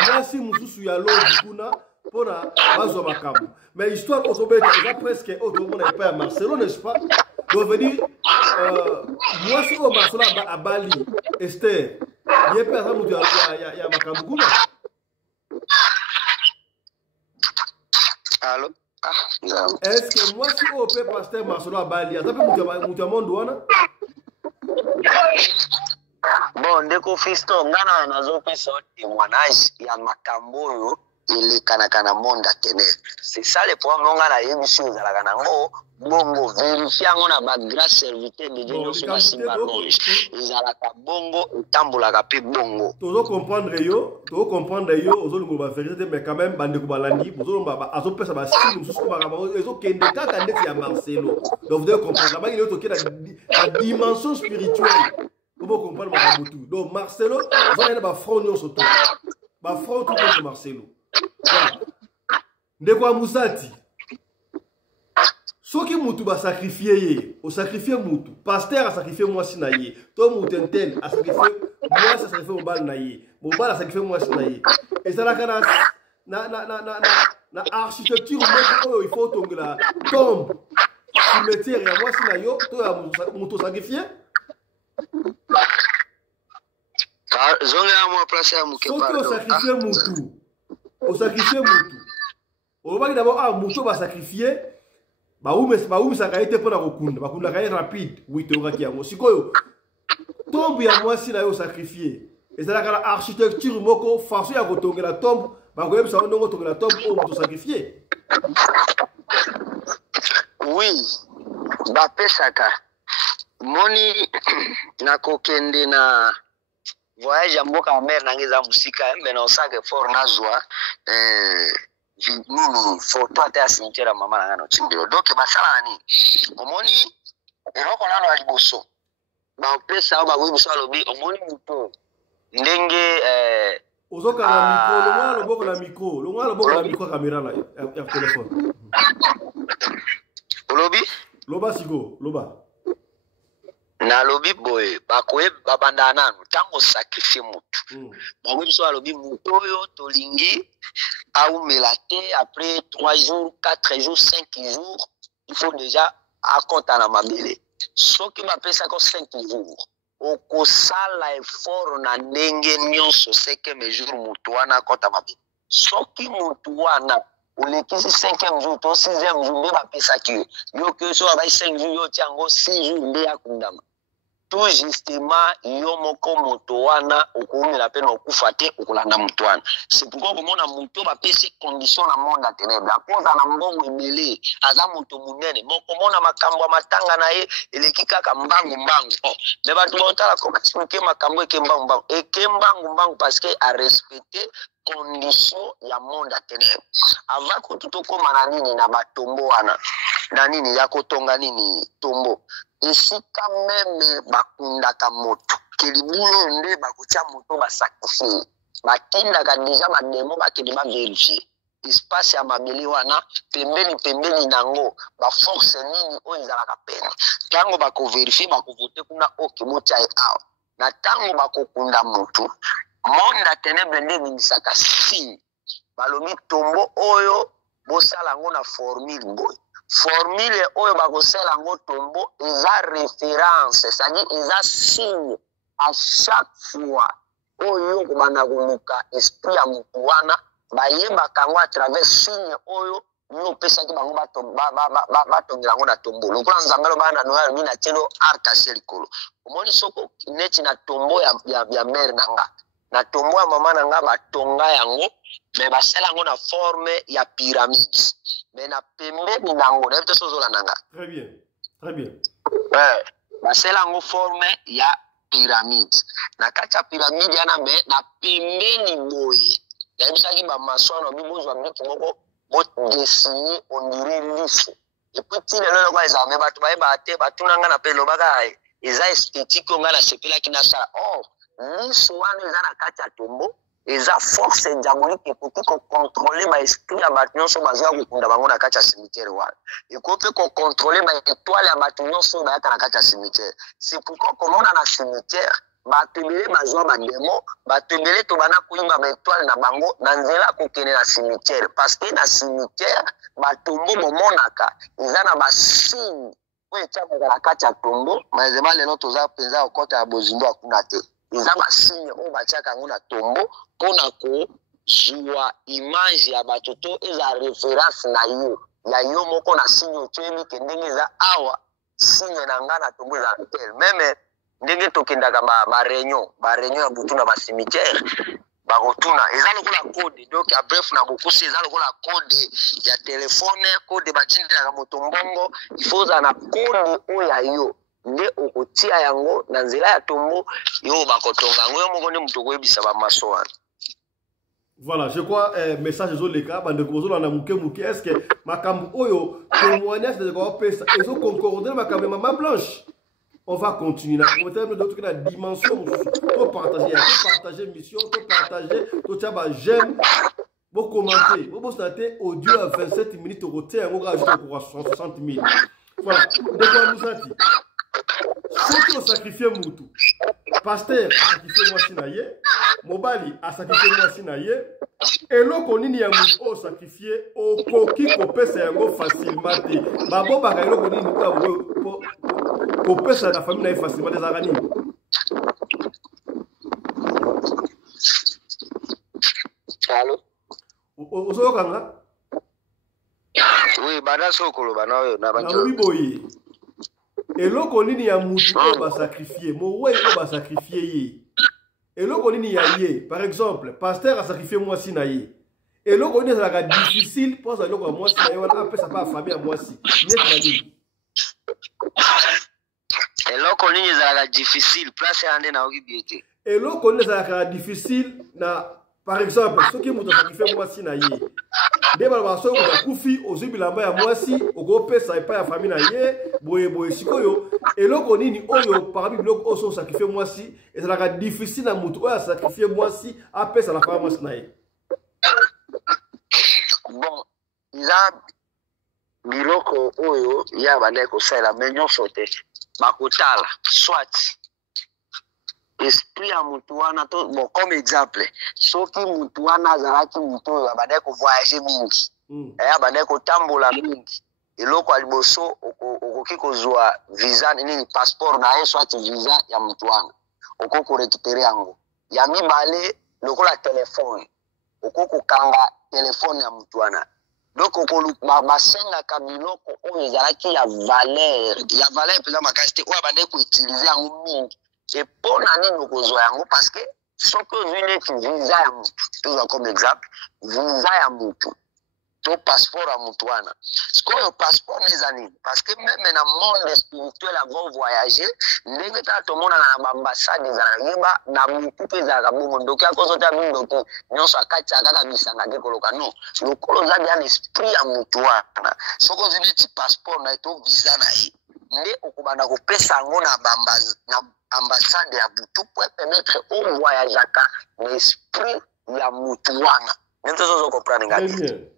mwasi mususu ya lodi kuna pona bazwa makambo mais histoire otobeta eza presque otomona epa ya Marcelo n'est-ce pas donc veut dire mwasi o Marcelo abali Esther yepe asa mutu ya makambo kuna. Allô? Est-ce que moi si au peuple pasteur Marcelo abali asa pe mutu ya monde wana? Bon, ndeko Fisto ngana nazopesa témoignage ya makambo oyo elekanaka na monde ya ténèbres. C'est ça le problème on ngana yebiso ezalaka nango bongo vérifier yango na ba grâce serviteur de Dieu nyonso basimba bonge ezalaka bongo etambolaka pe bongo. Tozo comprendre yo ozolingo ba vérité mais quand même bande ko balandi bozolomba azopesa ba style mususu ba kaba ezokende kaka ndeki ya Marcelo. Donc vous devez comprendre là-bas il est toqué la dimension spirituelle. Comment comprendre Makabutu? Donc Marcelo, vous avez un front nyonso to. Ba front tout contre Marcelo. Ndeko Musati. Soki mutu ba sacrifier ye, o sacrifier mutu. Pasteur a sacrifié mwasi na ye. To mutu entel a sacrifié mwasi a sacrifié mobali na ye. Mobali a sacrifié mwasi na ye. Et ça na architecture moko il faut tongela tombe. Cimetière ya mwasi na yo, to ya mutu sacrifier. Zonga moi place ya muke pardon. Au sacrifier mutu. On va d'abord mutu ba sacrifier. Ba saka ete pona kokunda, bakunda ka rapide, oui te ngaki yango. Sikoyo. Tombe ya mwasi na yo sacrifier. Ezala kala architecture moko façon ya kotongela tombe, ba ko yebisa ndongo tongela tombe o mutu sacrifier. Oui. Ba pesaka. Moni na kokende na voyage ya mboka ya mère nangeza musika mbe na osaka fort nazwa nini photo ata cimetière mama na ngano chimbilo donc basala ni omoni eloko nano ya liboso ba pesa ba webuso alobi omoni muto ndenge ozoka na micro loboko la micro caméra la ya téléphone olobi loba sigo loba na lobi boy bakoye babanda nanu tango sacrifier mutu bango so alobi mutu oyo tolingi au melate après 3 jours 4 jours 5 jours il faut déjà akota na mabele soki mapesa ko 5 jours okosala effort na ndenge nyonso seke me jour mutu wana akota mabele soki mutu wana olekisi 5e jour to 6e jour nde bapesaki yo ke so abai 5 jours yo tiango 6 jours nde akundama tout justement yo moko moto wana okumela pe na okufa te okolanda moto wana. C'est pourquoi komona moto bapesi condition na monde ya ténèbres akoza na mbongo ebele aza moto munene mokomona makambo matanga na ye eleki kaka mbangu mais bato baotala komasuke makambo ekembangu parce que a respecter condition ya monde ya ténèbres avant ko tutokoma na nini na batombo wana na nini ya kotonga nini tombo esika meme bakundaka moto kelibulo nde bakotia moto basakrifie batindaka deja bademo bakende bavérifie espace ya mabele wana pembeni nango baforce nini oyo ezalaka pene ntango bakoverifie bakovote kuna oke motia ye awa na ntango bakokunda moto monde ya ténèbres nde ebimisaka signe balobi tombo oyo bosala yango na formule boy formule oyo bakosala yango tombo eza référence c'est-à-dire eza signe à chaque fois oyo kobanda koluka esprit ya motu wana bayebaka yango à travers signe oyo yo opesaki bango batongela yango na tombo lokola nzambe alobaka na noya alobi na tielo arc-en-ciel likolo omoni soko neti na tombo ya mare na nga na tombo ya mama na nga batonga yango mais basala yango na forme ya pyramide mais na pembeni nango na te sozolanda nga très bien basala yango forme ya pyramide na kati ya pyramide yana me na pembeni boye yayebisaki bamaso wana bibozwa mbiki moko dessiner on dirait lisse. Et puis ti lelo kwa ezame batu bayeba te batu nanga na pelo baka eza esthétique nga na sepela kina sa oh lisse wana eza na kati ya tombo eza force diabolique ekoki kocontrôler baesprit ya bato nyonso bazwa kokunda bango na kati ya cimetière wana ekoki mpe kocontrôler baétoile ya bato nyonso oyo bayaka na kati ya cimetière c'est pourquoi komona na cimetière bato ebele bazwa bademo bato ebele tobanda koyimba baétoile na bango na nzela kokende na cimetière parce que na cimetière batombo bomonaka eza na basigne oyo etiamaka na kati ya tombo malheureusement lelo toza mpenza kokota ya bozindo akuna te eza basigne oyo batiaka yango na tombo mpona kozwa image ya bato to eza référence na yo ya yo moko na signe otoyebi ke ndenge eza awa signe na nga na tombo eza tel meme ndenge tokendaka baréunion ya butu na bacimetière bakotuna eza lokola code donc ya bref na bokusi eza lokola code ya telefone code batindelaka moto mbongo ifo ozala na code oyo ya yo nde okotia yango na nzela ya tombo yo bakotonga yango yo moko nde moto okoyebisa bamaso wana. Voilà, je crois message ezoleka bandeko bozolanda muke est-ce que makambo oyo témoignage de quoi pesa ezo concorder makambo Maman Blanche. On va continuer là. On va d'autres la dimension pour partager mission, pour partager tout ça j'aime pour commenter. Vous constatez audio à 27 minutes au côté on va ajouter pour 160 000. Voilà, de quoi nous a dit. Ceux qui ont sacrifié Moutou, Pasteur a sacrifié moi Sinaye, Mobali a sacrifié moi Sinaye, et l'autre on a Moutou sacrifié au coquille qu'on peut se facilement. Babo Bagaïlo on pour peut se la famille facilement des aranis. Allô? Osokanga? Oui, bana sokolo bana na banjo. Na biboyi. Eloko nini ya mutu ko ba sacrifier, mowe ko ba sacrifier ye. Eloko nini ya ye, par exemple, pasteur a sacrifié moi si na ye. Eloko nini ça difficile pour ça eloko moi si na ye wana apesa pa famille moi si. Net nini. Eloko nini za difficile, place ande na okibiete. Eloko nini za difficile na par exemple, ce qui mutu sacrifié moi si na ye. Deba baso ko kufi ozubilamba ya mwasi okopesa epa ya famille na ye boye sikoyo eloko nini oyo parmi biloko oso sacrifier mwasi ezalaka difficile na mutu oyo sacrifier mwasi apesa la famille mwasi na ye. Bon, iza biloko oyo ya bande ko sala menyo sote bakotala soit esprit ya mutu wana to bon comme exemple soki mutu wana azalaki mutu oyo abandaki kovoyage mingi abandaki kotambola mingi eloko ya liboso okoki kozwa visa nini passeport na ye soit visa ya mutu wana okoki korécupere yango ya mibale lokola telefone okoki kokanga telefone ya mutu wana donc basengaka biloko oyo ezalaki ya valeur mpenza makasi te oyo abandaki koutilize yango mingi. Et pour l'année, nous avons parce que ce que vous voulez, c'est visa à Moutou. Tout comme exemple, visa à Moutou. Ton passeport à Moutouana. Ce qu'on a le passeport, les années. Parce que même dans le monde spirituel, avant de voyager, dès que tout le monde a l'ambassade des Arabies, na Moutou, les Arabes, donc, à cause de la vie, donc, nous sommes à 4 ans, nous sommes à 4 ans, non. Nous avons un esprit à Moutouana. Ce que vous voulez, c'est passeport, na ton visa, na nde okubanda kopesa ngo na ambassade ya butu pour permettre au voyageaka l'esprit ya mutu wana. Nento zo comprendre ngati.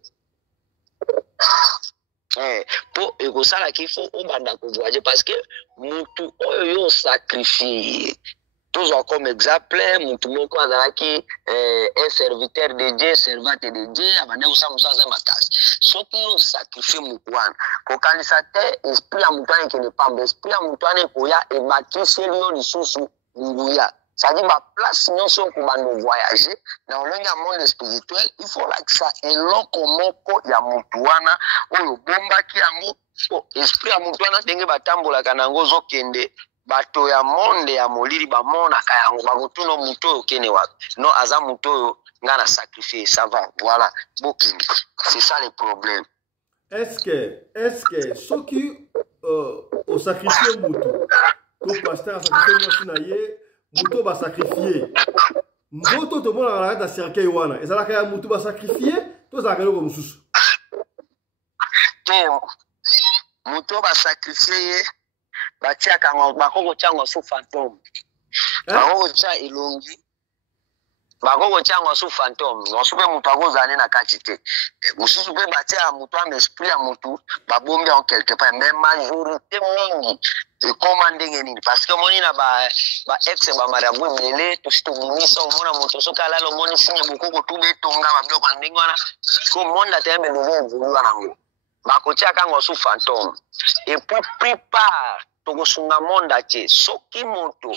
Pour ekosala qu'il faut obanda ko voyager parce que mutu oyo yo sacrifier. Toujours comme exemple, mutu moko azalaki un serviteur de Dieu, servante de Dieu, abande usamusa makasi. Soki yo sacrifier mutu wana. Kokanisa te esprit ya mutu wana kene pamba, esprit ya mutu wana koya ebakisi liyo lisusu nguya. C'est-à-dire ma place nyonso okubanda voyager dans le monde spirituel, il faut là que ça eloko moko ya mutu wana oyo bombaki yango esprit ya mutu wana ndenge batambolaka nango zokende. Bato ya monde ya moliri bamonaka yango bakotuna mutu oyo kene wapi non aza mutu oyo nga na sacrifier ça va voilà bokindi c'est ça le problème. Est-ce que soki au sacrifier mutu to pasteur a sacrifier mwasi na ye mutu ba sacrifier nzoto to mona na cercueil wana ezalaka ya mutu ba sacrifier to za keloko mususu te moto basakrifie batiaka bakoko tiango su fantôme bakoko tia elongi bakoko tiango su fantôme ngosu pe moto akozane na kati te mosusu pe batia moto ama esprit ya moto babombi en quelque part mais majorité mingi ekoma ndenge nini parce que moni na ba ex ba marabu ebele tosito bimisa omona moto soki alala omoni sinye bokoko tu betonga babiloko ya ndenge wana ko monde ateyambe nouveau evoluwa nango bakotiaka ngo su fantôme et puis prépare tokosunga monde atie soki moto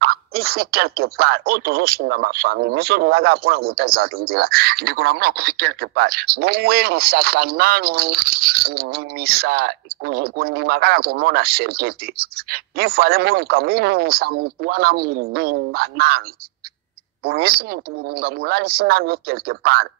akufi quelque part o tozosunga bafamille biso tozaka mpona kotalisa to nzela ndeko na mona akufi quelque part bowelisaka nanu kobimisa kondima kaka komona serke te ifale boluka bobimisa motu wana mobimba nanu bomisi motu bobimba bolalisi nanu quelque part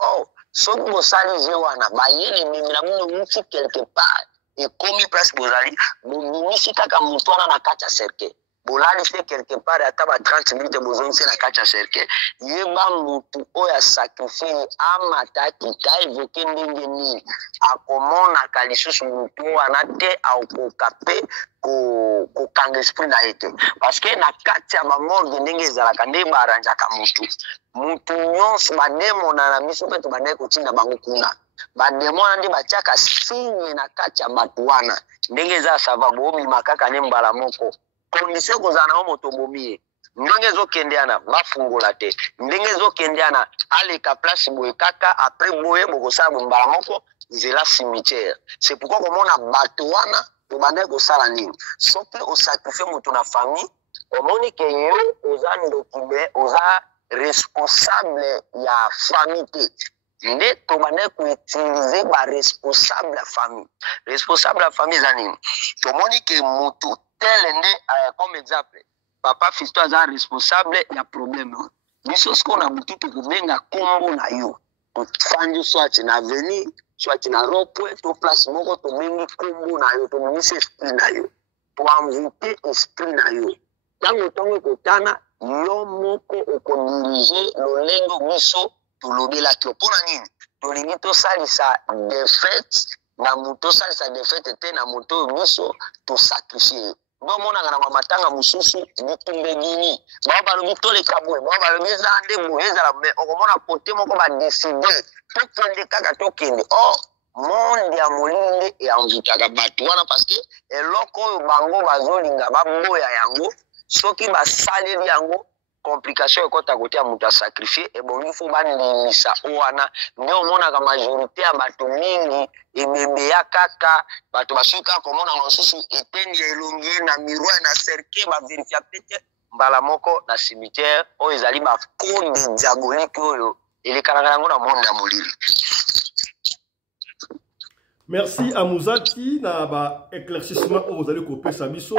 soki bosali je wana bayele memela mino muti quelque part ekomi place bozali bobimisi kaka motu wana na kati ya serke bolali fait quelque part ata ba 30 minutes bozongi na kati ya cercle yeba mutu oya sacrifice amataki ka évoquer ndenge nini akomona kalisusu mutu wana te akoka pe ko kanga esprit na ete parce que na kati ya bamorgue ndenge ezalaka nde baranjaka mutu nyonso bademona na miso pe tobandeki kotinda bango kuna bademona nde batiaka signe na kati ya bato wana ndenge eza sava bomima kaka ne mbala moko condition kozana o moto bomie ndenge zokendeana bafungola te ndenge zokendeana aleka place boye kaka après boye bokosala mbala moko nzela cimetière c'est pourquoi komona bato wana tobandeki kosala nini soki osakrifie moto na famille omoni ke yo oza ndokime oza responsable ya famille te nde tobandeki koutilize baresponsable ya famille responsable ya famille eza nini tomoni ke motu tel nde comme exemple papa fisto aza responsable ya problème biso siko na mutu tokobenga kombo na yo tofandi soit na avenir soit na rond-point to place moko tobengi kombo na yo tomimisi esprit na yo toenvoûte esprit na yo ntango ntongo ekotana yo moko okodirige lolenge biso tolobelaki mpona nini tolingi tosalisa defete na moto tosalisa defete te na moto oyo biso tosakrifie bomonaka na mamatanga mosusu bitumbe nini bao balobi toleka boye bao balobi eza nde boye ezala me okomona kote moko badeside tokende kaka tokende monde ya molinde eanvutaka bato wana parce que eloko oyo bango bazolinga baboya yango soki basaleli yango complication ekota kote ya moto asakrifie ebongi fo bandimisa wana nde omonaka majorité ya bato mingi ebebeya kaka bato basuki kaka komona mosusu eteni ya elongi na miroir na cercle baverifia pete mbala moko na cimetière oyo ezali bakode diabolique oyo elekanaka yango na monde ya molili. Merci à Mouzati na ba éclaircissement où vous allez couper sa biso.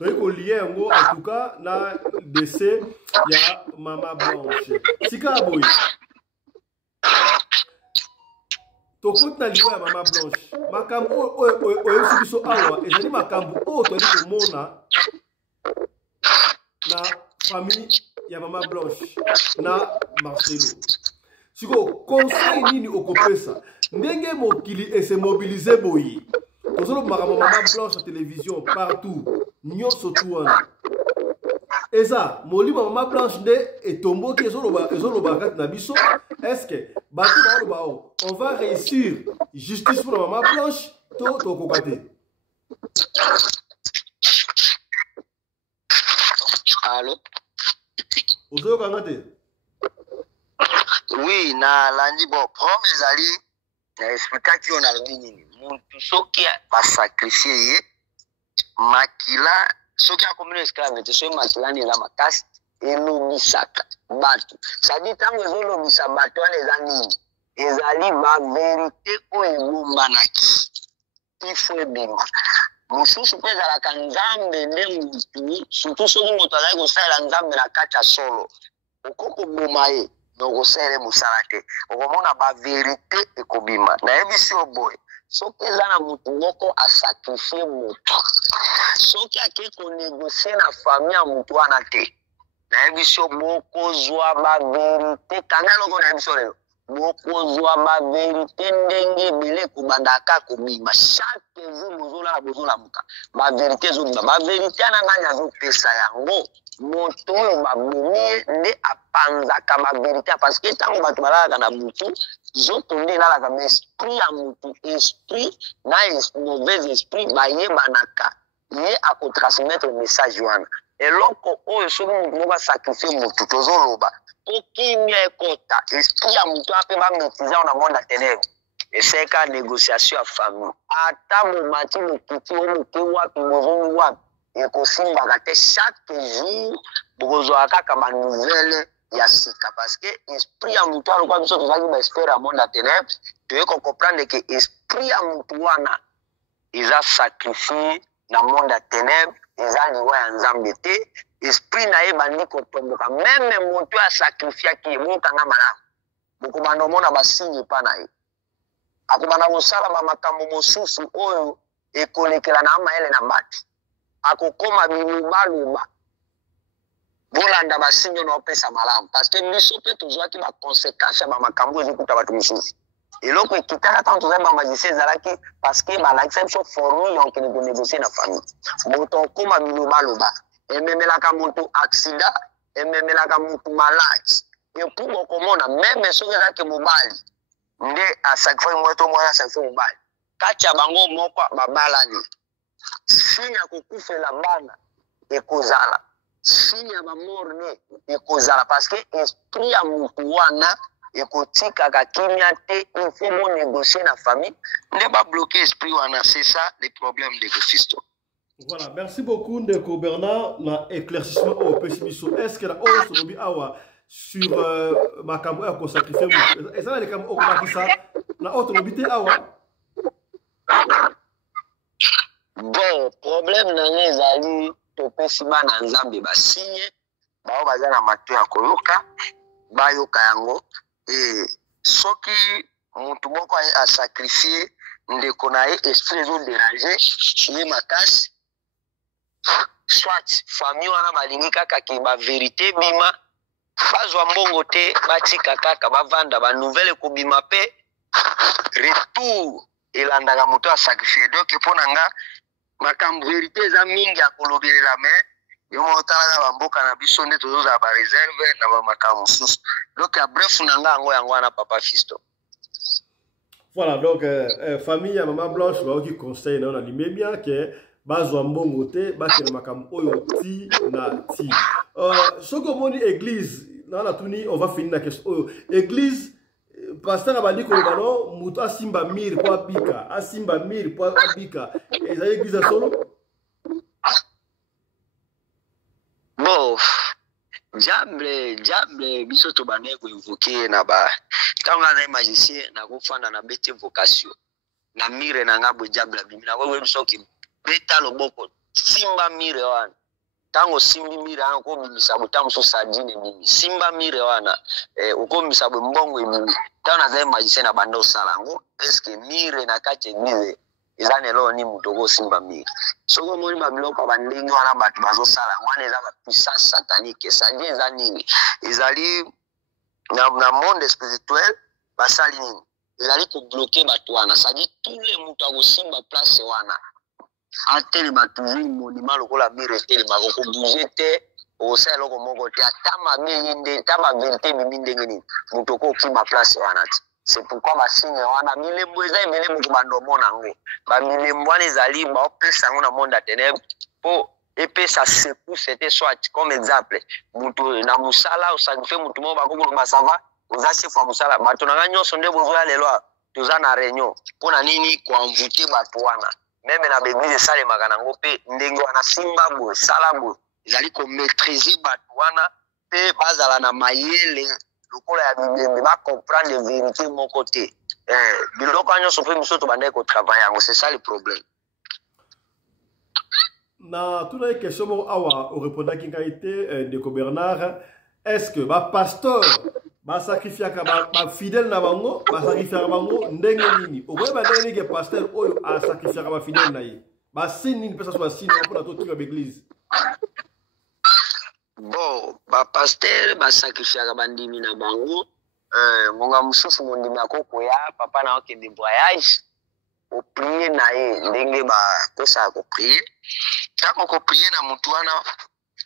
Donc au lien en tout cas na décès ya Mama Blanche. Sika boy. To compte na liwa ya Mama Blanche. Makambo o biso awa ezali makambo o to di mona na famille ya Mama Blanche na Marcelo. Siko conseil nini okopesa ndenge mokili et se mobiliser boyi tozolo makambo Mama Blanche à télévision partout nyonso tuana eza molimo Mama Blanche nde etomboki ezoloba kati na biso est-ce que bato baloba on va réussir justice pour Mama Blanche to kokate. Allô ozo kangate. Oui, na landi bon problème ezali na expliquer on a nini muntu soki basakrifie ye makila soki akomina esclave te soki makila ni la makasi elobisaka bato sadi ntango ezolobisa bato wana eza nini ezali baverité oyo ebombanaki ifo ebima mosusu mpe ezalaka nzambe nde mutu surtout soki moto azali kosalela nzambe na kati ya solo okokoboma ye nokosele mosala te okomona baverité ekobima nayebisi yo boye soki eza na motu moko asakrifie motu soki ake konegocie na famille ya motu wana te nayebisi yo bokozwa baverité kanga eloko nayebisi yo lelo bokozwa baverité ndenge ebele kobandaka kobima chaque jour bozolala bozolamuka baverité ezobima baverité ana nani azopesa yango moto oyo babomi ye nde apanzaka baverité parce que ntango bato balalaka na butu nzoto nde elalaka ma esprit ya motu esprit na mauvais esprit bayebanaka ye akotransmettre message wana eloko oyo soki motu moko asakrifie motu tozoloba po kimia ekota esprit ya motu ape bamaîtrise na monde ya ténèbre eseka négociation ya famille ata momati mokiti o moke wapi bozongi wapi ekosimbaka te chaque jour bokozwaka kaka banouvelle ya sika parce que esprit ya motu alokwa biso tozalaki baesprit ya monde ya ténèbre toye kocomprendre ke esprit ya motu wana eza sacrifie na monde ya ténèbre eza liwa ya nzambe te esprit na ye bandi kotomboka meme moto asacrifiaki ye bokanga malamu bokobanda omona basigne epa na ye akobanda kosala bamakambo mosusu oyo ekolekela na mayele na bato akokoma bilobaloba bolanda basigne na opesa malamu parce que biso mpe tozwaki baconséquence ya bamakambo ezokuta bato mosusu eloko ekitaka ntango tozali bamagicien ezalaki parce que balakisa biso formule onkende konégocie na famille moto okoma bilobaloba ememelaka moto accident ememelaka moto malade epuis bokomona meme soki ezalaki mobali nde asacrifie moto mwana asacrifie mobali kati ya bango moko babalani signe ya kokufela bana ekozala signe ya bamor ne ekozala parce que esprit ya motu wana ekotikaka kimia te il faut bon négocier na famille nde babloquer esprit wana c'est ça le problème de Fisto. Voilà, merci beaucoup Ndeko Bernard na éclaircissement au pessimisme. Est-ce que la hausse lobi awa sur makambo ya ko sacrifier moto et ça les kam okobaki ça na autre lobi te awa bon problème na ngai ezali topesima na nzambe basigne bao baza na mato ya koyoka bayoka yango soki motu moko asacrifie ndeko na ye esprit ezodérange ye makasi soit famille wana balingi kaka ke bavérité bima bazwa mbongo te batika kaka bavanda banouvelle ekobima mpe retour elandaka moto asacrifie donc mpo na nga makambo vérité eza mingi ya kolobelela me yo motalaka bamboka na biso nde tozozala bareserve na bamakambo mosusu donc ya bref na nga yango wana papa Fisto. Voilà, donc famille ya Maman Blanche baoki conseil na limé bien que bazwa mbongo te bakena makambo oyo ti na ti. Soko moni église na tuni on va finir la question oyo église pasteur abandi ko bano mutu asimba mire po abika asimba mire po abika eza église solo. Bon diable biso to bane ko invoquer na ba tango na magicien na kofanda na bete vocation na mire na ngabo diable bimi na wewe biso ki beta loboko simba mire wana tango simbi mire ana ko bimisa botamu so sadine mimi simba mire wana uko bimisa mbongo mimi tango na magicien na bando salango est-ce que mire na kati église ezane lo ni mutoko simba mire soko moni babiloko bandenge wana bato bazosala wana eza ba puissance satanique sadi eza nini ezali na monde spirituel basali nini ezali kobloke bato wana sadi tous les mutu akosimba place wana atelema toujours monima lokola mire etelema kokobouge te okosala eloko moko te ata mabe nde ata bavérité bimi ndenge nini mutu okokima place wana te. C'est pourquoi basigne wana milembo eza ebele moko bandomona yango bamilembo wana ezali baopesa yango na monde ya ténèbre mpo epesa secousse te soit comme exemple mutu na mosala osacrifie mutu moko bakokoloba sava oza chef ya mosala bato na nga nyonso nde bozoya lelo toza na réunion mpona nini koanvoute bato wana meme na baeglise esalemaka nango mpe ndenge wana simba boye sala boye ezali komaîtrise bato wana mpe bazala na mayele lokola ya bibembe bacomprendre vérité moko te biloko nyonso mpe biso tobandaki kotravaille yango c'est ça le problème. Na tuna ye question moko awa orépondaki ngai te Ndeko Bernard est-ce que bapasteur basacrifiaka bafidèle na bango basacrifiaka bango ndenge nini okoyeba ndenge nini ke pasteur oyo asacrifiaka bafidèle na ye basine nini mpe saso basine mpona totika baeglise. Bon, pasteur basacrifiaka bandimi na bango Monga mususu mondimi akoko ya papa na oke de voyage o prier na ye ndenge ba kosa ko prier tako ko prier na mutu wana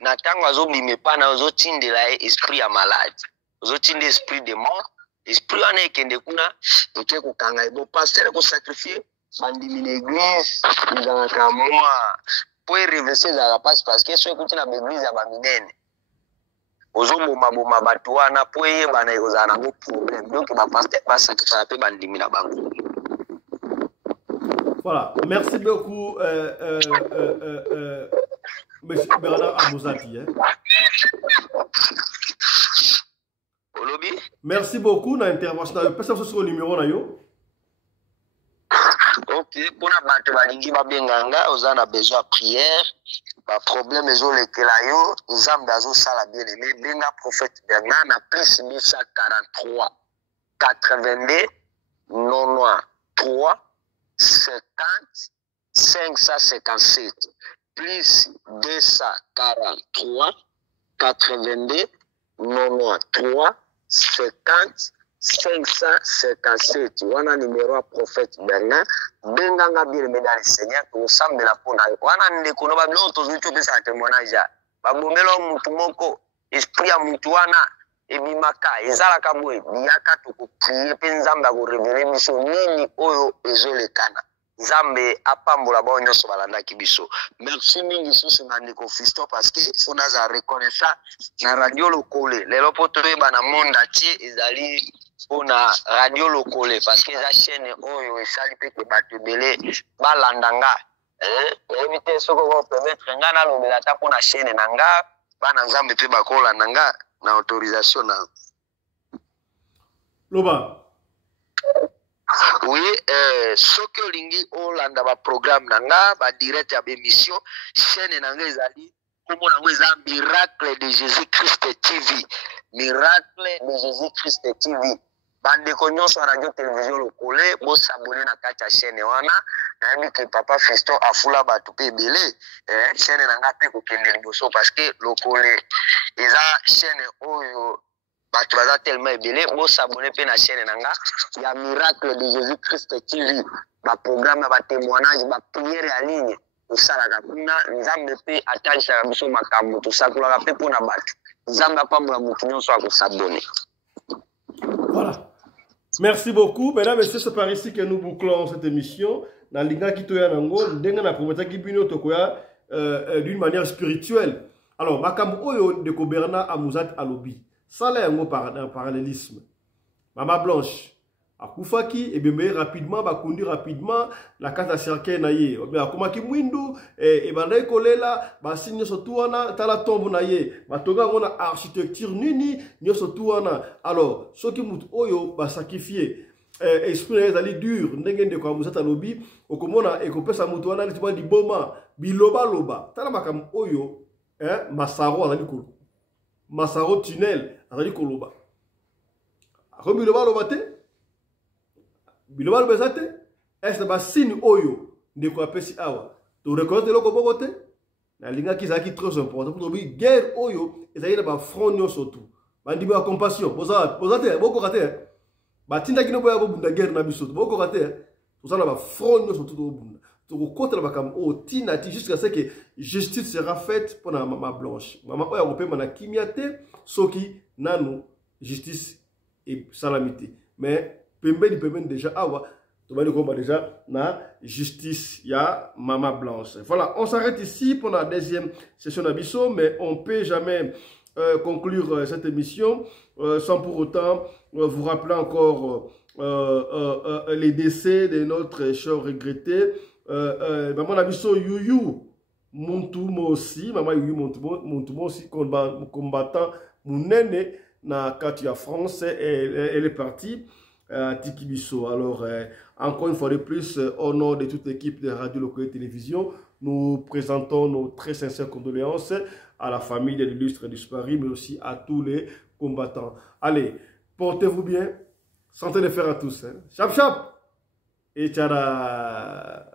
na tango azobime pana ozotindela ye esprit ya malade ozotinda esprit de mort esprit wana ekende kuna eke kokanga ye bo pasteur ko sacrifier bandimi na église ezalaka mwa po reverser ezalaka pasi parce que so ekuti na baeglise ya baminene ozoboma bato wana po eyebana ekozala nango problème donc bapaster basacrifier mpe bandimi na bango. Voilà, merci beaucoup Monsieur Bernard Amouzati. Merci beaucoup na intervention. Personne sur le numéro na yo. Ok, pour na bato balingi babenganga ozana besoin prière, ba problème ezolekela yo, nzambe azosala bien aimé, benga prophète Bernard na plus 1143 82 93 50 557 plus 243 82 93 50 557 wana numéro à prophète Bernard benganga bien mesdames et seigneurs pour sambe la pona wana ndeko no babilo tozuki pesa témoignage babomelo mutu moko esprit ya mutu wana ebimaka ezalaka boye biyaka to prier pe nzambe ko révéler biso nini oyo ezolekana nzambe apambola ba nyonso balandaki biso. Merci mingi susu na ndeko Fisto parce que fona za reconnaissant na radio lokole lelo poto ba na monde entier ezali pona radio lokole parce que za chaîne oyo esali pe bato belé balandanga éviter soko ko permettre ngana lobela ta pona chaîne nanga bana nzambe pe bakola nanga na autorisation na Loba. Oui, soki olingi olanda ba programme nanga ba direct ya émission chaîne nanga ezali kombo nango eza Miracle de Jésus-Christ TV. Miracle de Jésus-Christ TV. Bandeko nyonso radio télévision lokole bo s'abonner na kati ya chaîne wana na que papa Fisto afula bato pe belé chaîne nanga pe ko kende liboso parce que lokole eza chaîne oyo bato baza tellement ebele bo s'abonner pe na chaîne nanga ya Miracle de Jésus-Christ TV ba programme ba témoignage ba prière ya ligne osalaka kuna nzambe pe atangisaka biso makambo tosakolaka pe mpona bato nzambe apambola motu nyonso akosabone. Voilà. Merci beaucoup. Mesdames et messieurs, c'est par ici que nous bouclons cette émission. Dans l'inga qui toya nango, denga na prometa ki bino tokoya d'une manière spirituelle. Alors, makambo oyo de Bernard Amouzat alobi. Ça là yango parallélisme. Mama Blanche akufaki et bien rapidement ba kundi rapidement la carte à cercle na ye. Ba komaki mwindu et bandai kolela ba signe surtout wana tala tombe na ye. Ba tonga ngona architecture nini nyoso tuana. Alors, soki mutu oyo ba sacrifier esprit ezali dur ndenge ndeko Amouzat alobi okomona ekopesa mutu wana litwa di boma biloba loba. Tala makam oyo masaro azali ko. Masaro tunnel azali koloba. Ako biloba loba te? Biloba loba zate? Est-ce ba signe oyo ndeko apesi awa? To reconnaître loko boko te? Na linga ki zaki très important pour tobi guerre oyo ezali na ba front nyonso tout. Bandi ba compassion. Bozate boko kate. Ba tinda kino boya bo bunda guerre na biso. Boko kate. Tozana ba front nyonso tout bunda. To contre ba kam o tina ti jusqu'à ce que justice sera faite pour la Mama Blanche. Mama oya kopé mana kimiate soki nanu justice et salamité. Mais pembe déjà awa to bali ko déjà na justice ya Mama Blanche. Voilà, on s'arrête ici pour la deuxième session d'Abisso, mais on peut jamais conclure cette émission sans pour autant vous rappeler encore les décès de notre cher regretté Maman Abisso Yuyu Montumo aussi, Maman Yuyu Montumo aussi, combattant Mounene na Katia France, elle est partie à Tikibiso. Alors, encore une fois de plus, au nom de toute l'équipe de Radio Locale et Télévision, nous présentons nos très sincères condoléances à la famille de l'illustre disparu, mais aussi à tous les combattants. Allez, portez-vous bien, santé de fer à tous. Chap chap et tchara.